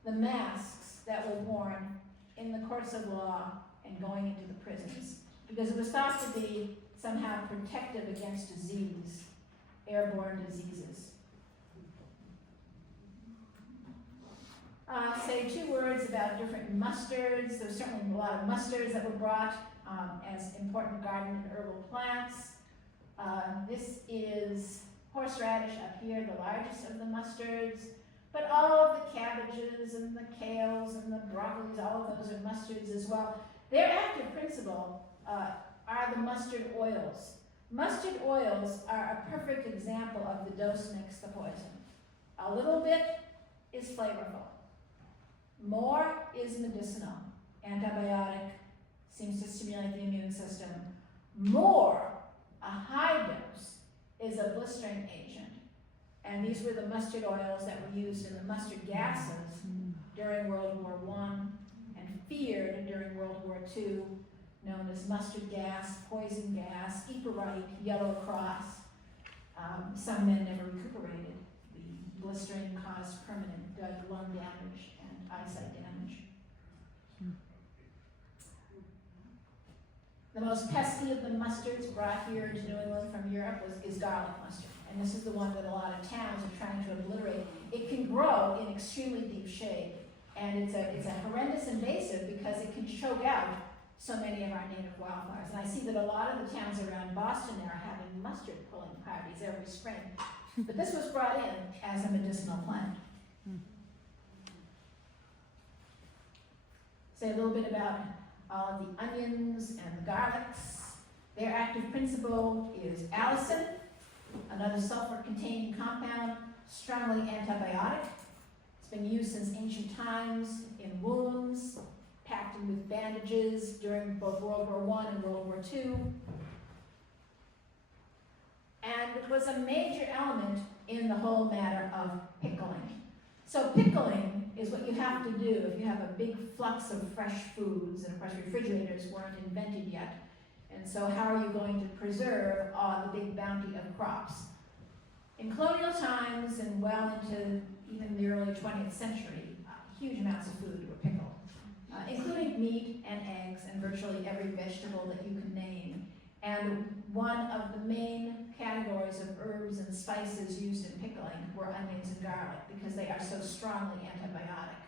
the masks that were worn in the courts of law and going into the prisons, because it was thought to be somehow protective against disease, airborne diseases. Say two words about different mustards. There's certainly a lot of mustards that were brought as important garden and herbal plants. This is horseradish up here, the largest of the mustards, but all of the cabbages and the kales and the broccolis, all of those are mustards as well. Their active principle are the mustard oils. Mustard oils are a perfect example of the dose makes the poison. A little bit is flavorful. More is medicinal, antibiotic, seems to stimulate the immune system. More, a high dose, is a blistering agent. And these were the mustard oils that were used in the mustard gases during World War I and feared during World War II, known as mustard gas, poison gas, Eperite, Yellow Cross. Some men never recuperated. The blistering caused permanent lung damage and eyesight damage. The most pesky of the mustards brought here to New England from Europe is garlic mustard. And this is the one that a lot of towns are trying to obliterate. It can grow in extremely deep shade. And it's a horrendous invasive because it can choke out so many of our native wildflowers. And I see that a lot of the towns around Boston are having mustard pulling parties every spring. But this was brought in as a medicinal plant. Say a little bit about all of the onions and the garlics. Their active principle is allicin, another sulfur-containing compound, strongly antibiotic. It's been used since ancient times in wounds, packed in with bandages during both World War I and World War II. And it was a major element in the whole matter of pickling. So pickling is what you have to do if you have a big flux of fresh foods, and of course refrigerators weren't invented yet. And so how are you going to preserve the big bounty of crops? In colonial times and well into even the early 20th century, huge amounts of food were pickled, including meat and eggs and virtually every vegetable that you can name. And one of the main categories of herbs and spices used in pickling were onions and garlic because they are so strongly antibiotic.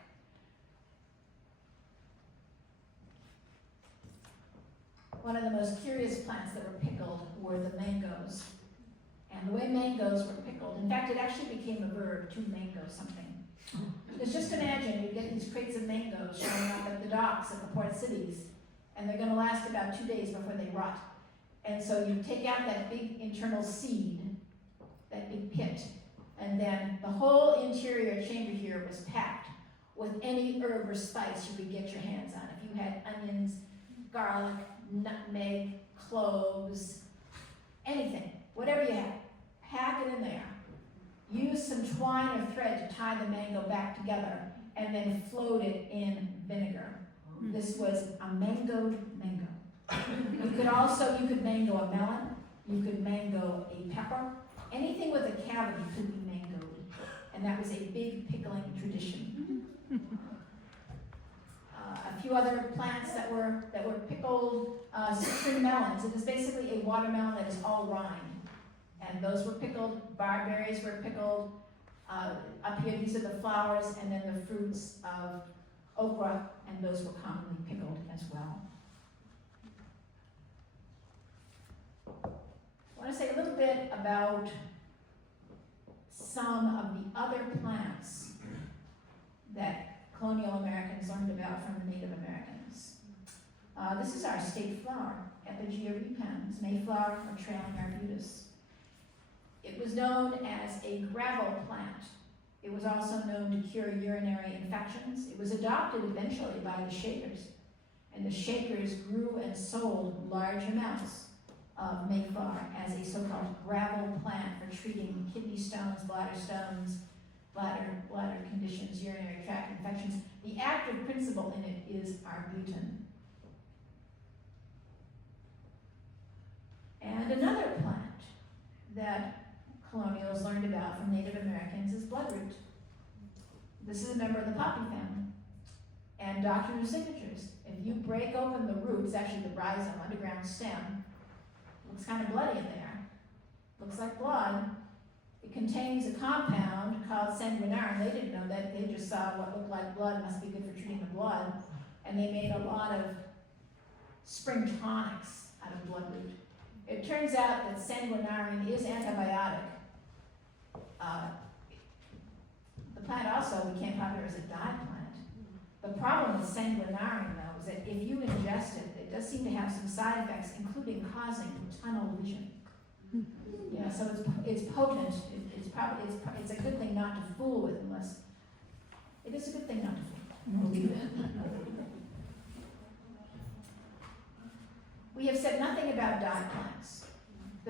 One of the most curious plants that were pickled were the mangoes. And the way mangoes were pickled, in fact, it actually became a verb, to mango something. Because just imagine you get these crates of mangoes showing up at the docks of the port cities, and they're going to last about 2 days before they rot. And so you take out that big internal seed, that big pit, and then the whole interior chamber here was packed with any herb or spice you could get your hands on. If you had onions, garlic, nutmeg, cloves, anything, whatever you had, pack it in there. Use some twine or thread to tie the mango back together, and then float it in vinegar. This was a mangoed mango. You could mango a melon, you could mango a pepper, anything with a cavity could be mangoed, and that was a big pickling tradition. A few other plants that were pickled, citron melons. It is basically a watermelon that is all rind, and those were pickled. Barberries were pickled. Up here, these are the flowers, and then the fruits of okra, and those were commonly pickled as well. I want to say a little bit about some of the other plants that colonial Americans learned about from the Native Americans. This is our state flower, Epigea repens, Mayflower or trailing arbutus. It was known as a gravel plant. It was also known to cure urinary infections. It was adopted eventually by the Shakers, and the Shakers grew and sold large amounts of Mayflower as a so-called gravel plant for treating kidney stones, bladder conditions, urinary tract infections. The active principle in it is arbutin. And another plant that colonials learned about from Native Americans is bloodroot. This is a member of the poppy family. And doctors' signatures. If you break open the roots, actually the rhizome, underground stem, looks kind of bloody in there. Looks like blood. It contains a compound called sanguinarin. They didn't know that. They just saw what looked like blood must be good for treating the blood. And they made a lot of spring tonics out of bloodroot. It turns out that sanguinarin is antibiotic. The plant also became popular as a dye plant. The problem with sanguinarin, though, is that if you ingest it, it does seem to have some side effects, including causing tunnel vision. Yeah, so it's potent. It's a good thing not to fool with, unless it is a good thing not to fool. Believe it.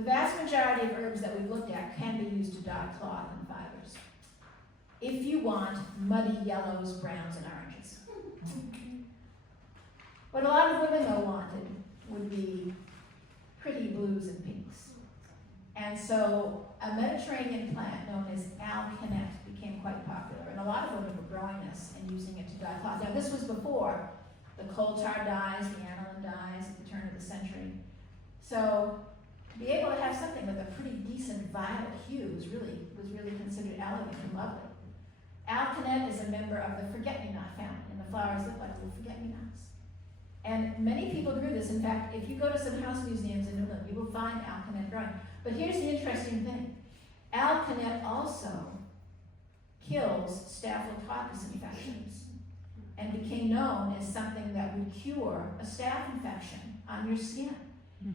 vast majority of herbs that we've looked at can be used to dye cloth and fibers. If you want muddy yellows, browns, and oranges. What a lot of women though wanted would be pretty blues and pinks. And so a Mediterranean plant known as alkanet became quite popular, and a lot of women were growing this and using it to dye cloth. Now this was before the coal tar dyes, the aniline dyes at the turn of the century. So to be able to have something with a pretty decent violet hue was really considered elegant and lovely. Alkanet is a member of the forget-me-not family, and the flowers look like little forget-me-nots. And many people grew this. In fact, if you go to some house museums in New England, you will find alkanet growing. But here's the interesting thing. Alkanet also kills staphylococcus infections and became known as something that would cure a staph infection on your skin.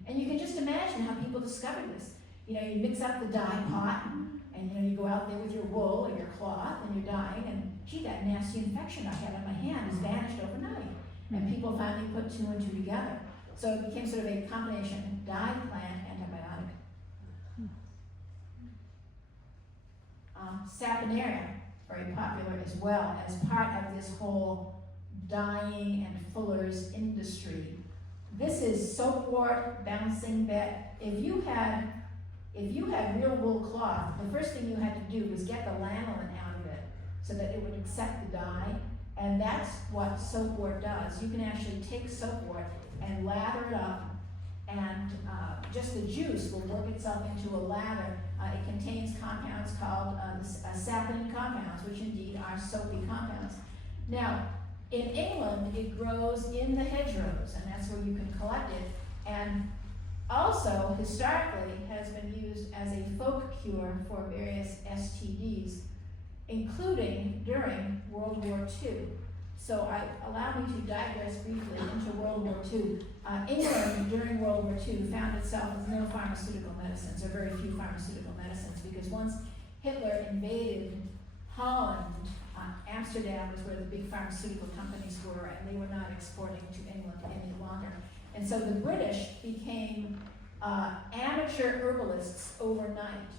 And you can just imagine how people discovered this. You know, you mix up the dye pot, and you know, you go out there with your wool or your cloth, and you're dyeing, and gee, that nasty infection I had on my hand has vanished overnight. And people finally put two and two together. So it became sort of a combination dye, plant, antibiotic. Saponaria, very popular as well as part of this whole dyeing and fuller's industry. This is soapwort, bouncing bet. If you had real wool cloth, the first thing you had to do was get the lanolin out of it so that it would accept the dye. And that's what soapwort does. You can actually take soapwort and lather it up, and just the juice will work itself into a lather. It contains compounds called saponin compounds, which indeed are soapy compounds. Now, in England, it grows in the hedgerows, and that's where you can collect it. And also, historically, has been used as a folk cure for various STDs, including during World War II. So allow me to digress briefly into World War II. England during World War II found itself with no pharmaceutical medicines, or very few pharmaceutical medicines, because once Hitler invaded Holland, Amsterdam was where the big pharmaceutical companies were, and they were not exporting to England any longer. And so the British became amateur herbalists overnight.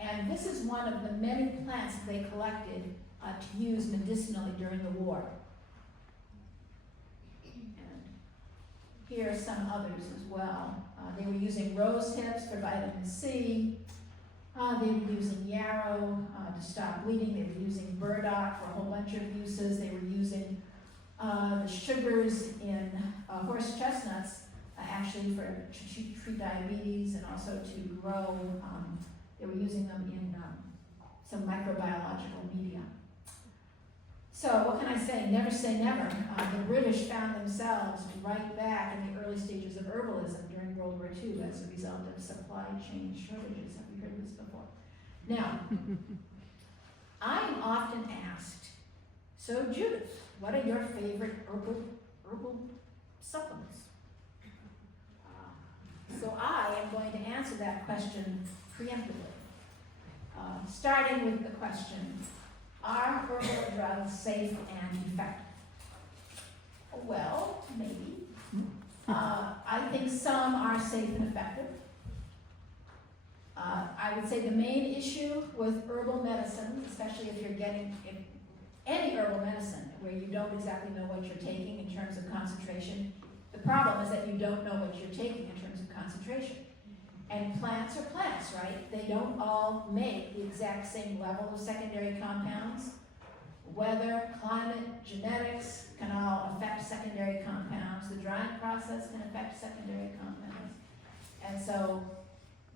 And this is one of the many plants that they collected to use medicinally during the war. And here are some others as well. They were using rose hips for vitamin C. They were using yarrow to stop bleeding. They were using burdock for a whole bunch of uses. They were using the sugars in horse chestnuts actually to treat diabetes, and also to grow. They were using them in some microbiological media. So what can I say? Never say never. The British found themselves right back in the early stages of herbalism during World War II as a result of supply chain shortages. Have we heard this before? Now, I'm often asked, so Judith, what are your favorite herbal supplements? So I am going to answer that question preemptively. Starting with the question, are herbal drugs safe and effective? Well, maybe. I think some are safe and effective. I would say the main issue with herbal medicine, especially if you're getting any herbal medicine where you don't exactly know what you're taking in terms of concentration, the problem is that you don't know what you're taking in terms of concentration. And plants are plants, right? They don't all make the exact same level of secondary compounds. Weather, climate, genetics can all affect secondary compounds. The drying process can affect secondary compounds. And so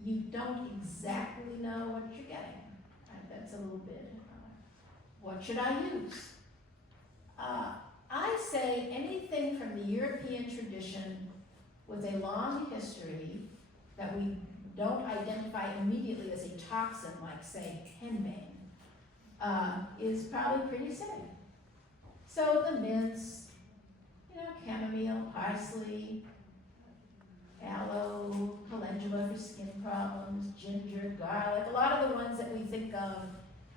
you don't exactly know what you're getting. That's a little bit, what should I use? I say anything from the European tradition with a long history that we don't identify immediately as a toxin, like, say, henbane, is probably pretty safe. So the mints, chamomile, parsley, aloe, calendula for skin problems, ginger, garlic, a lot of the ones that we think of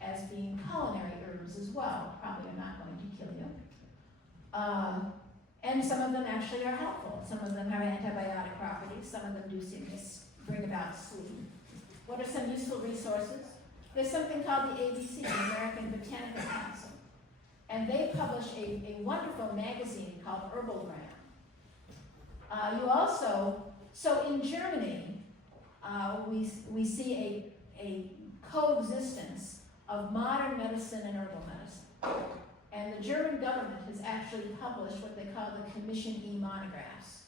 as being culinary herbs as well probably are not going to kill you. And some of them actually are helpful. Some of them have antibiotic properties. Some of them do seem to bring about sleep. What are some useful resources? There's something called the ABC, the American Botanical Council. And they publish a wonderful magazine called Herbal. You also, so in Germany, we see a coexistence of modern medicine and herbal medicine. And the German government has actually published what they call the Commission E monographs,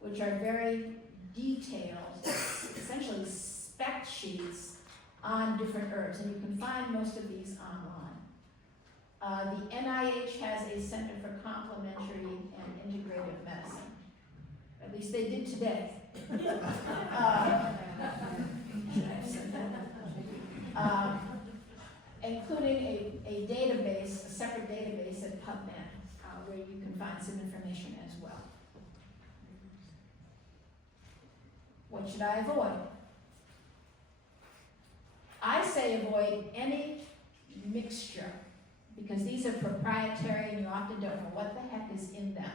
which are very detailed, essentially spec sheets on different herbs. And you can find most of these online. The NIH has a Center for Complementary and Integrative Medicine. At least they did today. Should I have said that? Including a database, a separate database at PubMed, where you can find some information as well. What should I avoid? I say avoid any mixture, because these are proprietary and you often don't know what the heck is in them.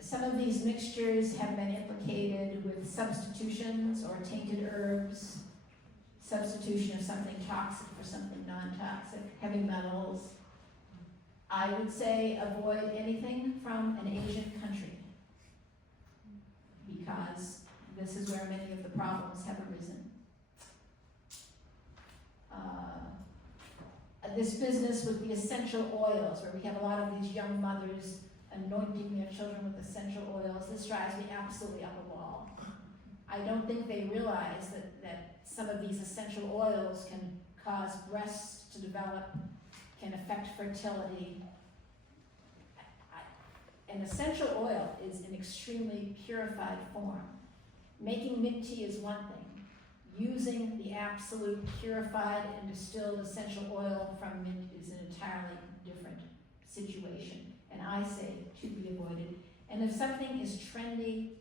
Some of these mixtures have been implicated with substitutions or tainted herbs, substitution of something toxic for something non-toxic, heavy metals. I would say avoid anything from an Asian country, because this is where many of the problems have arisen. This business with the essential oils, where we have a lot of these young mothers anointing their children with essential oils, this drives me absolutely up a wall. I don't think they realize that some of these essential oils can cause breasts to develop, can affect fertility. An essential oil is an extremely purified form. Making mint tea is one thing. Using the absolute purified and distilled essential oil from mint is an entirely different situation. And I say to be avoided. And if something is trendy,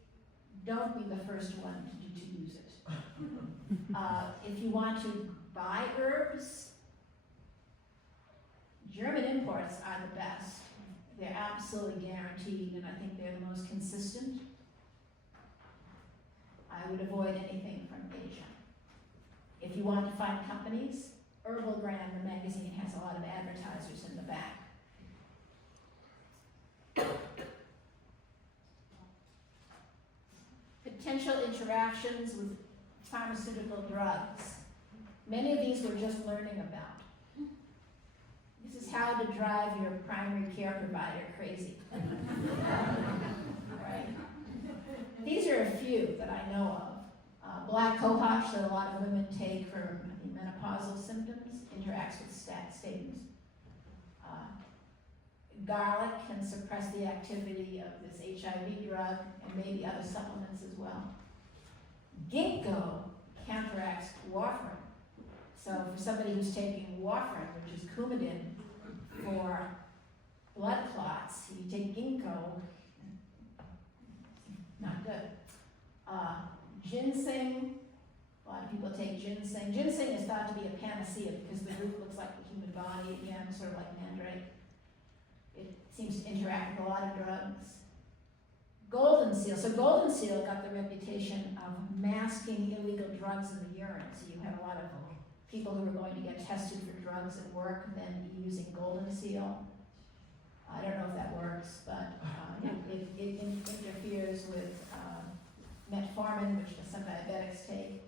don't be the first one to use it. If you want to buy herbs, German imports are the best. They're absolutely guaranteed, and I think they're the most consistent. I would avoid anything from Asia. If you want to find companies, Herbal Brand, the magazine, has a lot of advertisers in the back. Potential interactions with pharmaceutical drugs. Many of these we're just learning about. This is how to drive your primary care provider crazy. Right? These are a few that I know of. Black cohosh that a lot of women take for menopausal symptoms interacts with statins. Garlic can suppress the activity of this HIV drug and maybe other supplements as well. Ginkgo counteracts warfarin. So for somebody who's taking warfarin, which is Coumadin, for blood clots, you take ginkgo, not good. Ginseng, a lot of people take ginseng. Ginseng is thought to be a panacea because the root looks like the human body again, sort of like mandrake. It seems to interact with a lot of drugs. Golden seal. So golden seal got the reputation of masking illegal drugs in the urine. So you had a lot of people who were going to get tested for drugs at work and then using golden seal. I don't know if that works, but it interferes with metformin, which some diabetics take.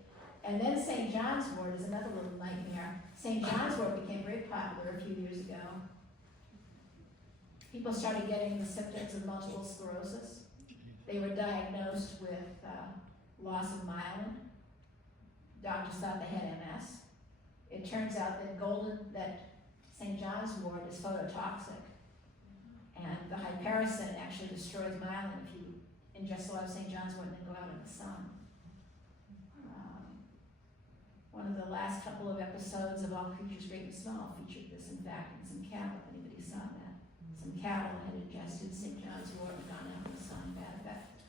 And then St. John's wort is another little nightmare. St. John's wort became very popular a few years ago. People started getting the symptoms of multiple sclerosis. They were diagnosed with loss of myelin. Doctors thought they had MS. It turns out that St. John's wort is phototoxic. And the hypericin actually destroys myelin if you ingest a lot of St. John's wort and then go out in the sun. One of the last couple of episodes of All Creatures Great and Small featured this, in fact, in some cattle, if anybody saw that. Some cattle had ingested St. John's wort and gone out in the sun, bad effect.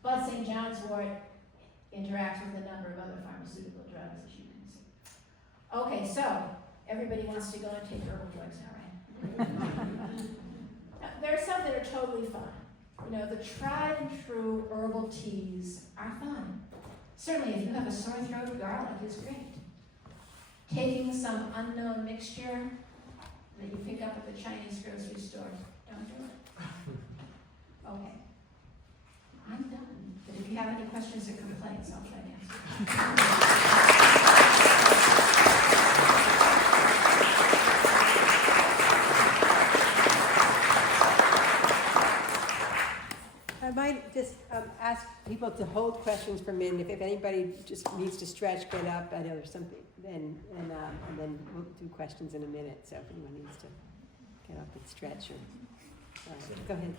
But St. John's wort interacts with a number of other pharmaceutical drugs, as you can see. Okay, so everybody wants to go and take herbal drugs now, right? Now, there are some that are totally fine. You know, the tried and true herbal teas are fun. Certainly, if you have a sore throat, garlic is great. Taking some unknown mixture that you pick up at the Chinese grocery store, don't do it. Okay. I'm done. But if you have any questions or complaints, I'll try to answer. I might just ask people to hold questions for a minute. If anybody just needs to stretch, get up. I know there's something. And then we'll do questions in a minute. So if anyone needs to get up and stretch, or go ahead.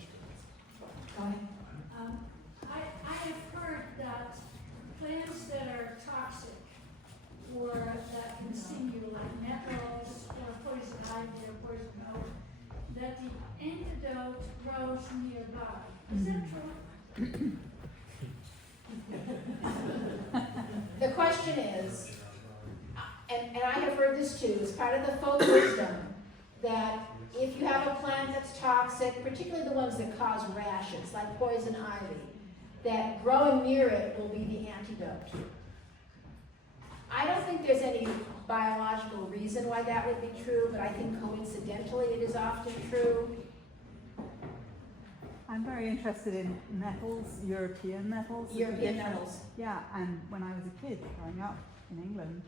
Go ahead. I have heard that plants that are toxic or that can sting you, like nettles or poison ivy or poison oak, that the antidote grows nearby. Is that true? The question is, and I have heard this too, as part of the folk wisdom, that if you have a plant that's toxic, particularly the ones that cause rashes, like poison ivy, that growing near it will be the antidote. I don't think there's any biological reason why that would be true, but I think coincidentally it is often true. I'm very interested in nettles, European nettles. European nettles. Yeah, and when I was a kid growing up in England,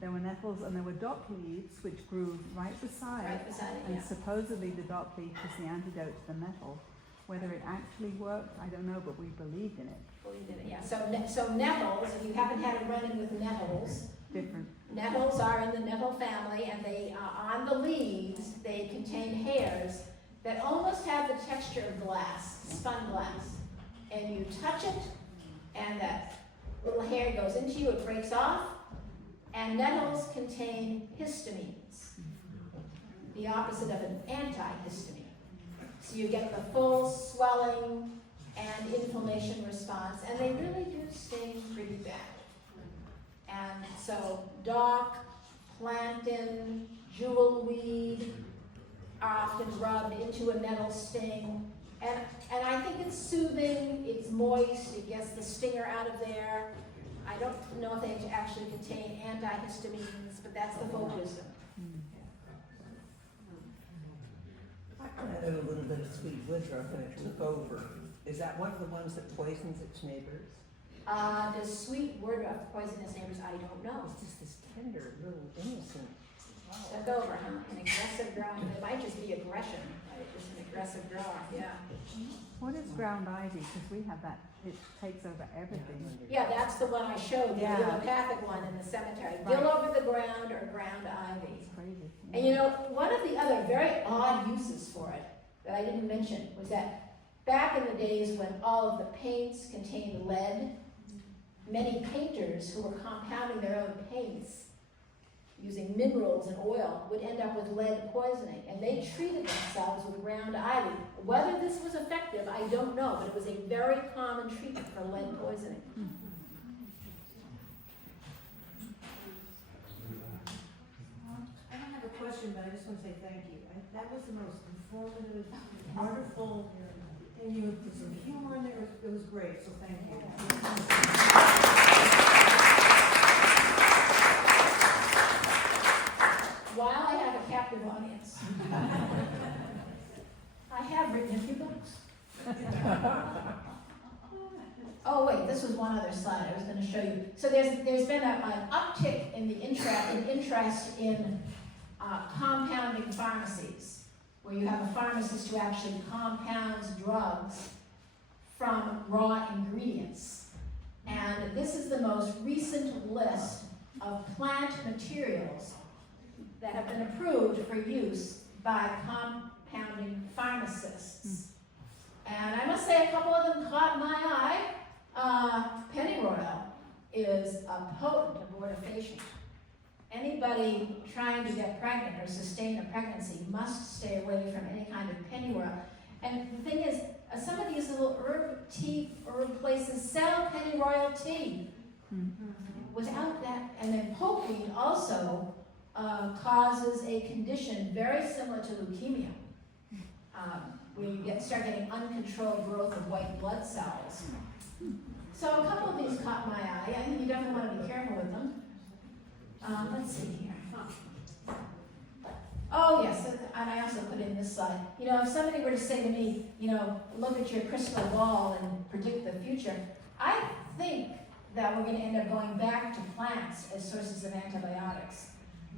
there were nettles and there were dock leaves which grew right beside. Right beside it, and yeah. supposedly the dock leaf was the antidote to the nettle. Whether it actually worked, I don't know, but we believed in it. Believe in it, yeah. So nettles, if you haven't had a run-in with nettles, Different. nettles are in the nettle family, and they on the leaves they contain hairs that almost have the texture of glass, spun glass. And you touch it, and that little hair goes into you, it breaks off, and nettles contain histamines, the opposite of an antihistamine. So you get the full swelling and inflammation response, and they really do sting pretty bad. And so dock, plantain, jewelweed are often rubbed into a nettle sting. And I think it's soothing, it's moist, it gets the stinger out of there. I don't know if they actually contain antihistamines, but that's the folk wisdom. I added a little bit of sweet woodruff and it took over. Is that one of the ones that poisons its neighbors? Does sweet woodruff poison its neighbors? I don't know. It's just this tender, little innocent. Took over, huh? An aggressive growing. It might just be aggression, right? Just an aggressive grower, yeah. What is ground ivy? Because we have that, it takes over everything. Yeah, that's the one I showed, the Yeah. allopathic one in the cemetery. Right. Gill over the ground or ground ivy. It's crazy. And you know, one of the other very odd uses for it that I didn't mention was that back in the days when all of the paints contained lead, many painters who were compounding their own paints using minerals and oil would end up with lead poisoning, and they treated themselves with ground ivy. Whether this was effective, I don't know, but it was a very common treatment for lead poisoning. I don't have a question, but I just want to say thank you. That was the most informative, wonderful, and you put some humor in there. It was great, so thank you. While I have a captive audience, I have written a few books. Oh wait, this was one other slide I was going to show you. So there's been an uptick in the interest in compounding pharmacies, where you have a pharmacist who actually compounds drugs from raw ingredients. And this is the most recent list of plant materials that have been approved for use by compounding pharmacists. And I must say a couple of them caught my eye. Pennyroyal is a potent abortifacient. Anybody trying to get pregnant or sustain a pregnancy must stay away from any kind of pennyroyal. And the thing is, some of these little herb places sell pennyroyal tea. Without that, and then pokeweed also causes a condition very similar to leukemia, where you start getting uncontrolled growth of white blood cells. So a couple of these caught my eye. I think you definitely want to be careful with them. Let's see here. Oh yes, and I also put in this slide. You know, if somebody were to say to me, you know, look at your crystal ball and predict the future, I think that we're going to end up going back to plants as sources of antibiotics.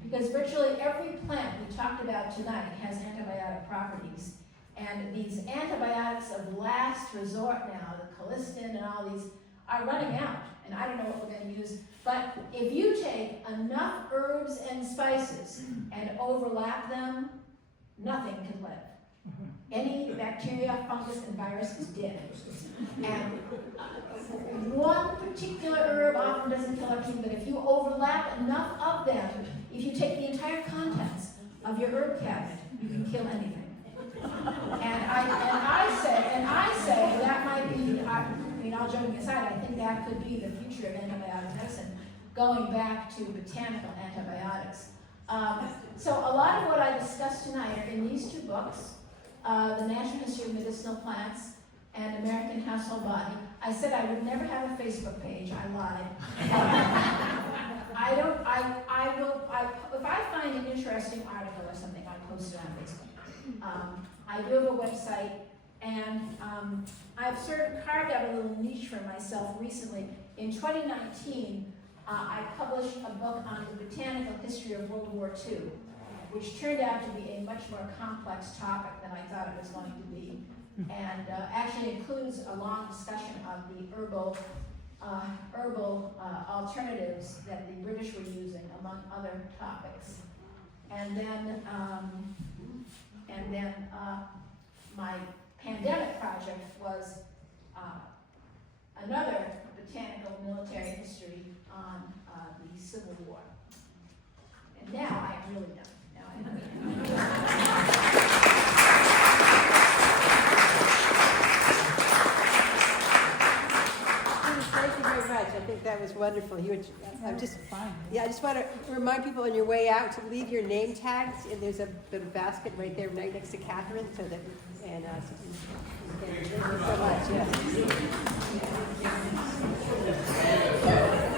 Because virtually every plant we talked about tonight has antibiotic properties. And these antibiotics of last resort now, the colistin and all these, are running out. And I don't know what we're going to use. But if you take enough herbs and spices and overlap them, nothing can live. Any bacteria, fungus, and virus is dead. And one particular herb often doesn't kill everything, but if you overlap enough of them, if you take the entire contents of your herb cabinet, you can kill anything. And I say that might be, I mean, all joking aside, I think that could be the future of antibiotic medicine, going back to botanical antibiotics. So a lot of what I discussed tonight are in these two books, The Natural History of Medicinal Plants and American Household Botany. I said I would never have a Facebook page. I lied. If I find an interesting article or something, I post it on Facebook. I do have a website, and I've sort of carved out a little niche for myself recently. In 2019, I published a book on the botanical history of World War II, which turned out to be a much more complex topic than I thought it was going to be, and actually includes a long discussion of the herbal alternatives that the British were using, among other topics. And then my pandemic project was another botanical military history on the Civil War. And now I am really done. Now I am Thank you very much. I think that was wonderful. I just want to remind people on your way out to leave your name tags. And there's a bit of basket right there, right next to Catherine, so that thank you so much. Yes.